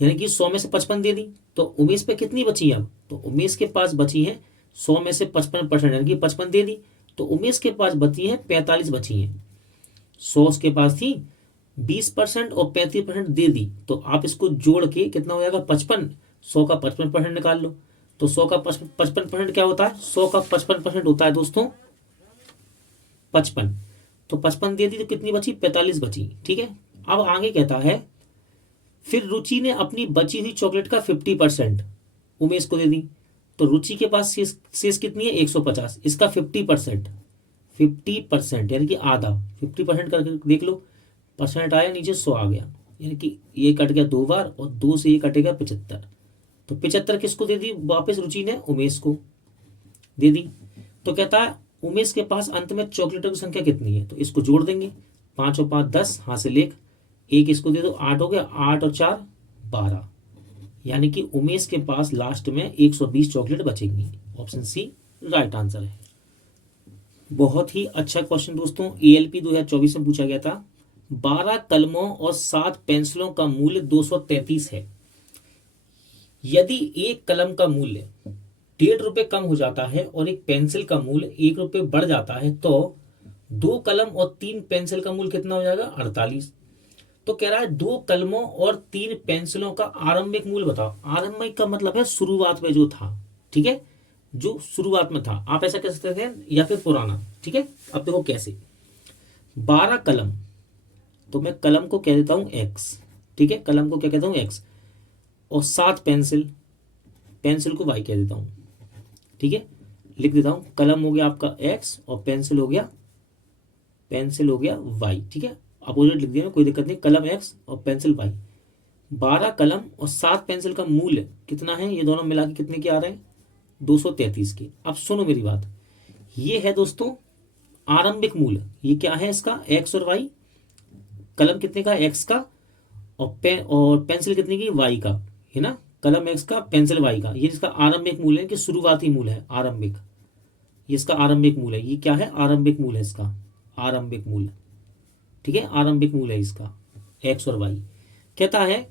यानी कि 100 में से 55 दे दी, तो उमेश पे कितनी बची अब, तो उमेश के पास बची है 100 में से 55% यानी कि 55 दे दी, तो उमेश के पास बची है 45 बची है। 100 उसके पास थी, 20% और 35% दे दी, तो आप इसको जोड़ के कितना हो जाएगा 55, 100 का 55% निकाल लो। तो 100 का 55% क्या होता है, 100 का 55% होता है दोस्तों 55, तो 55 दे दी तो कितनी बची 45 बची, ठीक है। अब आगे कहता है फिर रुचि ने अपनी बची हुई चॉकलेट का 50% उमेश को दे दी, तो रुचि के पास शेष कितनी है 150, इसका 50% यानी कि आधा, 50% करके देख लो, परसेंट आया नीचे 100 आ गया, यानी कि ये कट गया 2 बार और 2 से ये कटेगा 75, तो 75 किसको दे दी वापस, रुचि ने उमेश को दे दी। तो कहता है उमेश के पास अंत में चॉकलेटों की संख्या कितनी है, तो इसको जोड़ देंगे, 5 और 5 10, हासिल एक इसको दे दो 8 हो गया, 8 और 4 12, यानी कि उमेश के पास लास्ट में 120 चॉकलेट बचेंगी। ऑप्शन सी राइट आंसर है। बहुत ही अच्छा क्वेश्चन दोस्तों, ALP 2024 में पूछा गया था। 12 कलमों और 7 पेंसिलों का मूल्य 233 है। यदि एक कलम का मूल्य 1.5 रुपए कम हो जाता है और एक पेंसिल का मूल्य 1 रुपए बढ़ जाता है, तो 2 कलम और 3 पेंसिल का मूल्य कितना हो जाएगा 48। तो कह रहा है 2 कलमों और 3 पेंसिलों का आरंभिक मूल्य बताओ। आरंभिक का मतलब है शुरुआत में जो था, ठीक है, जो शुरुआत में था, आप ऐसा कह सकते थे या फिर पुराना, ठीक है। अब देखो कैसे, 12 कलम, तो मैं कलम को कह देता हूं x, ठीक है, कलम को क्या कहता हूं x, और 7 पेंसिल, पेंसिल को y कह देता हूं, ठीक है, लिख देता हूं, कलम हो गया आपका x और पेंसिल हो गया y, ठीक है, अपोजिट लिख दिया, कोई दिक्कत नहीं, कलम x और पेंसिल y। 12 कलम और 7 पेंसिल का मूल्य कितना है, ये दोनों मिला के कितने के आ रहे हैं 233 के। अब सुनो मेरी बात, ये है दोस्तों आरंभिक मूल्य, ये क्या है इसका x और y, कलम कितने का x का और पेंसिल कितने की y का, है ना, कलम x का पेंसिल y का, ये इसका आरंभिक मूल्य है कि शुरुआती मूल्य है, आरंभिक, ये इसका आरंभिक मूल्य है, ये क्या है आरंभिक मूल्य है इसका, आरंभिक मूल्य, ठीक है, आरंभिक मूल्य है इसका x और y। कहता है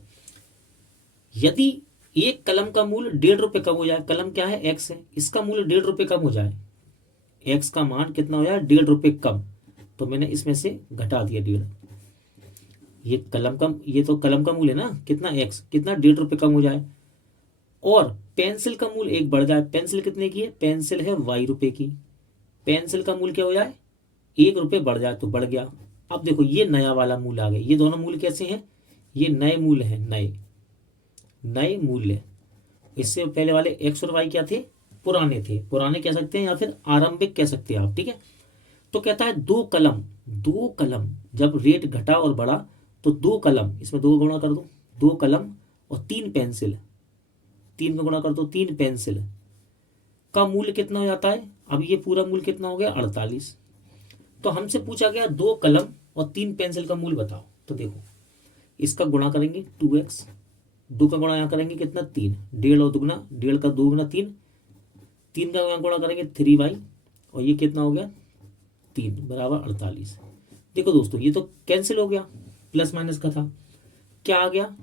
यदि एक कलम का मूल्य 1.5 रुपए कम हो जाए, कलम क्या है x है, इसका मूल्य 1.5 रुपए कम हो जाए, x का मान कितना हो जाए 1.5 रुपए कम, तो मैंने इसमें से घटा दिया 1.5, ये कलम का, ये तो कलम का मूल्य है ना, कितना x, कितना 1.5 रुपए कम हो जाए, और पेंसिल का मूल्य 1 बढ़ जाए, पेंसिल कितने की है, पेंसिल है y रुपए की, पेंसिल का मूल्य क्या हो जाए 1 रुपए बढ़ जाए तो बढ़ गया। अब देखो ये नया वाला मूल्य आ गया, ये दोनों मूल्य कैसे हैं, ये नए मूल्य हैं, नए मूल्य, इससे पहले वाले x और y क्या थे, पुराने थे, पुराने कह सकते हैं या फिर आरंभिक कह सकते हैं आप, ठीक है। तो कहता है 2 कलम जब रेट घटा और बढ़ा तो 2 कलम, इसमें 2 गुणा कर दो, 2 कलम और 3 पेंसिल, 3 का गुणा कर दो 3 पेंसिल का मूल्य कितना हो जाता है, अब ये पूरा मूल्य कितना हो गया 48। तो हमसे पूछा गया 2 कलम और 3 पेंसिल का मूल बताओ। तो देखो इसका गुणा करेंगे 2x, 2 का गुणा यहाँ करेंगे कितना 3, 1.5 और दुगना 1.5 का 2 गुना 3, 3 का यहाँ गुणा करेंगे 3y और ये कितना हो गया 3 बराबर 48। देखो दोस्तों ये तो कैंसिल हो गया, प्लस माइनस का था, क्या आ गया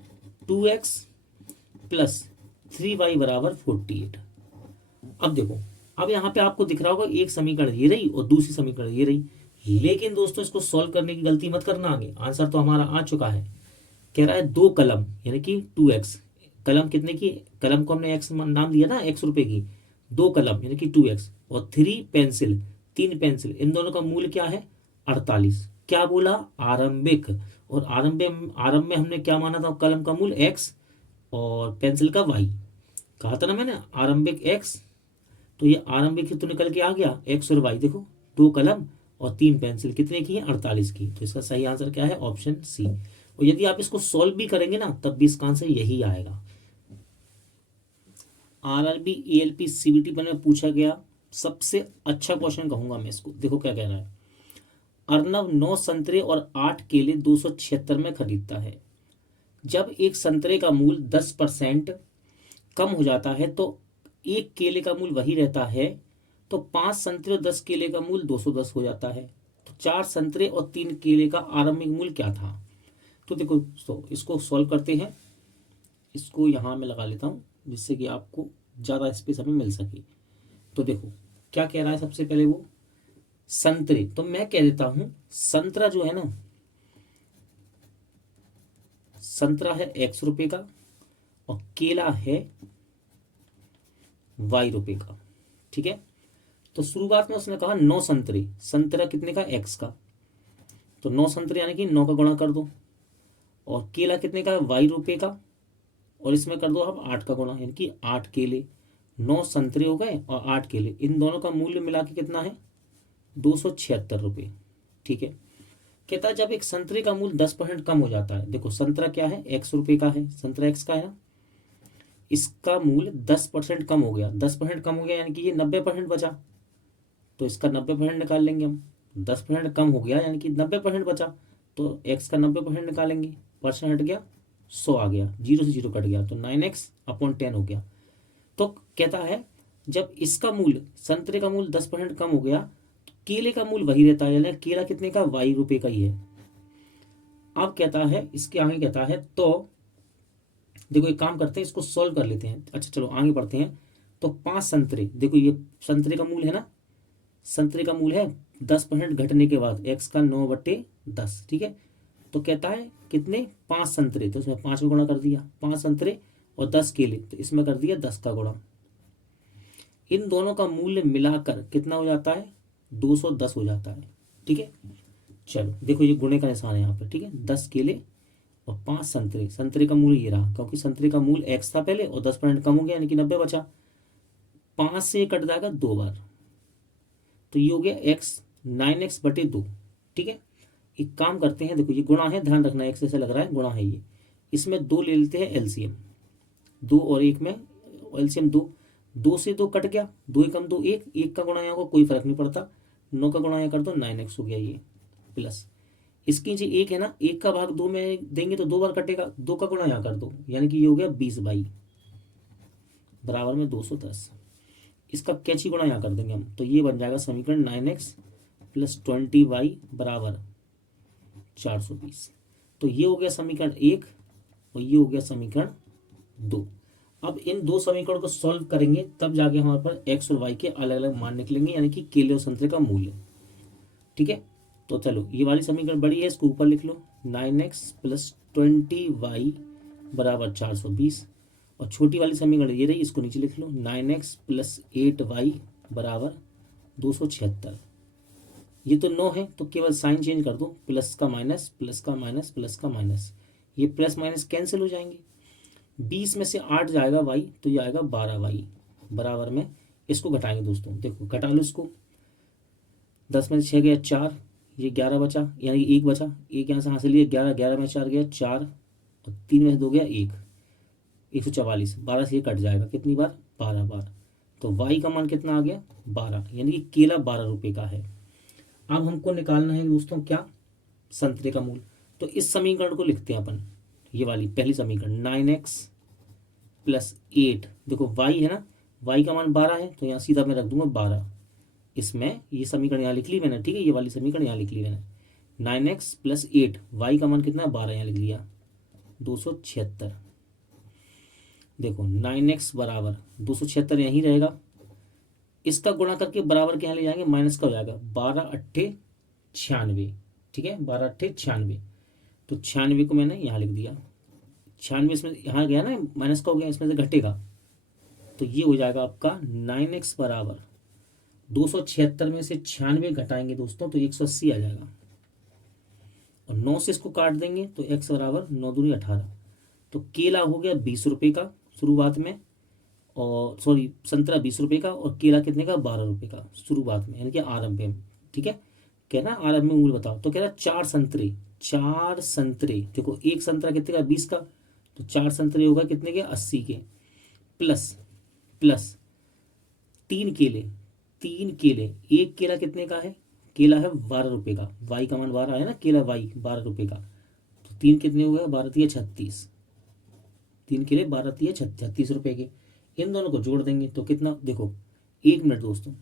2x प्लस 3y बराबर 48। अब देखो अब यहाँ पे आपको दिख रहा होगा एक समीकरण ये रही और दूसरी समीकरण ये रही, लेकिन दोस्तों इसको सॉल्व करने की गलती मत करना, आगे आंसर तो हमारा आ चुका है। कह रहा है 2 कलम यानी कि 2x, कलम कितने की, कलम को हमने x नाम दिया ना, x रुपए की, 2 कलम यानी कि 2x और 3 पेंसिल, 3 पेंसिल, इन दोनों का मूल्य क्या है 48। क्या बोला आरंभिक, और आरंभ में हमने क्या माना था, कलम का मूल्य x और पेंसिल का y, कहा था ना मैंने आरंभिक x, तो ये आरंभिक तो निकल के आ गया x और y। देखो 2 कलम और 3 पेंसिल कितने की है 48 की, तो इसका सही आंसर क्या है ऑप्शन सी। और यदि आप इसको सॉल्व भी करेंगे ना तब भी इसका आंसर यही आएगा। आरआरबी एएलपी सीबीटी में पूछा गया सबसे अच्छा क्वेश्चन कहूंगा मैं इसको। देखो क्या कह रहा है, अर्नव 9 संतरे और 8 केले 276 में खरीदता है। जब एक संतरे का मूल्य 10% कम हो जाता है तो एक केले का मूल्य वही रहता है, तो 5 संतरे और 10 केले का मूल्य 210 हो जाता है। तो 4 संतरे और 3 केले का आरंभिक मूल्य क्या था। तो देखो तो इसको सॉल्व करते हैं, इसको यहाँ मैं लगा लेता हूँ जिससे कि आपको ज़्यादा स्पेस हमें मिल सके। तो देखो क्या कह रहा है, सबसे पहले वो संतरे, तो मैं कह देता हूं संतरा जो है ना, संतरा है x रुपए का और केला है y रुपए का, ठीक है। तो शुरुआत में उसने कहा 9 संतरे, संतरा कितने का x का, तो 9 संतरे यानी कि 9 का गुणा कर दो, और केला कितने का y रुपए का, और इसमें कर दो अब 8 का गुणा, यानी कि 8 केले, 9 संतरे हो गए और 8 केले, इन दोनों का मूल्य मिला के कितना है 276 रुपये, ठीक है। कहता है जब एक संतरे का मूल्य 10% कम हो जाता है, देखो संतरा क्या है x रुपए का है, संतरा x का है ना, इसका मूल्य 10% कम हो गया, 10% कम हो गया यानी कि ये 90% बचा, तो इसका 90% निकाल लेंगे हम, 10% कम हो गया यानी कि 90% बचा, तो x का 90% निकालेंगे, परसेंट हट गया 100 आ गया, 0 से 0 कट गया, तो 9x/10 हो गया। तो कहता है जब इसका मूल्य, संतरे का मूल्य 10% कम हो गया, तो केले का मूल्य वही रहता है, यानी केला कितने का y रुपए का ही है। अब कहता है इसके आगे कहता है, तो देखो एक काम करते हैं इसको सॉल्व कर लेते हैं। अच्छा चलो आगे बढ़ते हैं। तो 5 संतरे, देखो ये संतरे का मूल्य है ना, संतरे का मूल्य है 10% घटने के बाद x का 9/10, ठीक है। तो कहता है कितने 5 संतरे, तो इसमें 5 में गुणा कर दिया, 5 संतरे और 10 केले, तो इसमें कर दिया 10 का गुणा, इन दोनों का मूल्य मिलाकर कितना हो जाता है 210 हो जाता है, ठीक है। चलो देखो ये गुणे का निशान है यहाँ पर, ठीक है, 10 केले और 5 संतरे, संतरे का मूल्य ये रहा, क्योंकि संतरे का मूल्य x था पहले और 10% कम हो गया यानी कि 90 बचा, 5 से कट जाएगा 2 बार, तो ये हो गया x 9x/2, ठीक है। एक काम करते हैं, देखो ये गुणा है, ध्यान रखना x ऐसे लग रहा है गुणा है ये, इसमें 2 ले लेते हैं एलसीएम, 2 और 1 में एलसीएम 2, 2 से 2 कट गया, 2 एकम 2 1, 1 का गुणा यहाँ को कोई फर्क नहीं पड़ता, 9 का गुणा यहाँ कर दो 9x हो गया ये, प्लस इसकी जो 1 है ना, 1 का भाग 2 में देंगे तो 2 बार कटेगा, 2 का गुणा यहाँ कर दो, यानी कि ये हो गया 20/, बराबर में 210। इसका कैची गुणा यहाँ कर देंगे हम, तो ये बन जाएगा समीकरण 9x + 20y बराबर 420। तो ये हो गया समीकरण 1 और ये हो गया समीकरण 2। अब इन दो समीकरणों को सॉल्व करेंगे तब जाके हमारे पास x और y के अलग अलग मान निकलेंगे, यानी कि केले और संतरे का मूल्य, ठीक है। तो चलो ये वाली समीकरण बड़ी है, इसको ऊपर लिख लो, 9x + 20y बराबर 420, और छोटी वाली समीकरण ये रही, इसको नीचे लिख लो, 9x + 8y बराबर 276। ये तो 9 है तो केवल साइन चेंज कर दो, प्लस का माइनस, प्लस का माइनस, प्लस का माइनस, ये प्लस माइनस कैंसिल हो जाएंगे, 20 में से 8 जाएगा y, तो ये आएगा 12y बराबर में, इसको घटाएंगे दोस्तों, देखो घटा लो इसको, 10 में से 6 गया 4, ये 11 बचा, यानी 1 बचा, 1 यहाँ से हासिल लिया 11, 11 में 4 गया 4, और 3 में से 2 गया 1, 144, 12 से ये कट जाएगा कितनी बार 12 बार, तो y का मान कितना आ गया 12, यानी कि केला 12 रुपये का है। अब हमको निकालना है दोस्तों क्या, संतरे का मूल। तो इस समीकरण को लिखते हैं अपन, ये वाली पहली समीकरण 9x प्लस 8, देखो y है ना, y का मान 12 है तो यहाँ सीधा मैं रख दूंगा 12, इसमें ये समीकरण यहाँ लिख ली मैंने, ठीक है, ये वाली समीकरण यहाँ लिख ली मैंने। 9x प्लस 8, y का मान कितना है 12, यहाँ लिख लिया 276। देखो 9x बराबर 276 यहीं रहेगा, इसका गुणा करके बराबर के यहाँ ले जाएंगे, माइनस का हो जाएगा 12 अट्ठे 96, ठीक है, 12 अट्ठे 96। तो 96 को मैंने यहाँ लिख दिया, 96 इसमें यहाँ गया ना, माइनस का हो गया, इसमें से घटेगा, तो ये हो जाएगा आपका 9x बराबर 276 में से 96 घटाएंगे दोस्तों तो 180 आ जाएगा, और 9 से इसको काट देंगे तो x बराबर 9 दूनी 18। तो केला हो गया 20 रुपये का शुरुआत में, और सॉरी संतरा 20 रुपये का, और केला कितने का 12 रुपये का शुरुआत में, यानी कि आरंभ में, ठीक है। कह ना आरंभ में मूल्य बताओ, तो कह रहा 4 संतरे, 4 संतरे, देखो एक संतरा कितने का 20 का, तो 4 संतरे होगा कितने के 80 के, प्लस प्लस 3 केले, 3 केले, एक केला कितने का है, केला है 12 रुपये का, वाई का मान 12 है ना, केला वाई 12 रुपये का, तो 3 कितने हो गए 12 तिया 36, 3 केले 12 तिया 36 रुपये के, इन दोनों को जोड़ देंगे तो कितना, देखो 1 मिनट दोस्तों,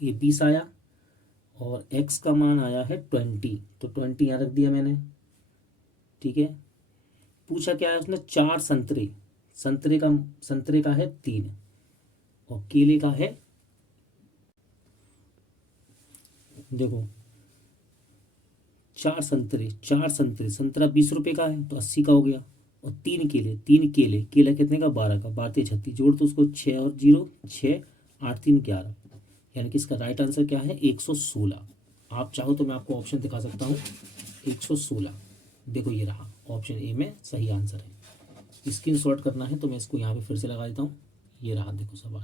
ये 20 आया और x का मान आया है 20, तो 20 यहाँ रख दिया मैंने, ठीक है। पूछा क्या है उसने, 4 संतरे, संतरे का है 3 और केले का है, देखो 4 संतरे, 4 संतरे, संतरा 20 रुपये का है तो 80 का हो गया, और 3 केले, 3 केले, केला कितने का 12 का, 12 तिया 36, जोड़ तो उसको 6 और 0 6, 8 3 11, यानी कि इसका राइट आंसर क्या है 116। आप चाहो तो मैं आपको ऑप्शन दिखा सकता हूँ 116, देखो ये रहा ऑप्शन ए में सही आंसर है। स्क्रीनशॉट करना है तो मैं इसको यहाँ पे फिर से लगा देता हूँ, ये रहा देखो सवाल।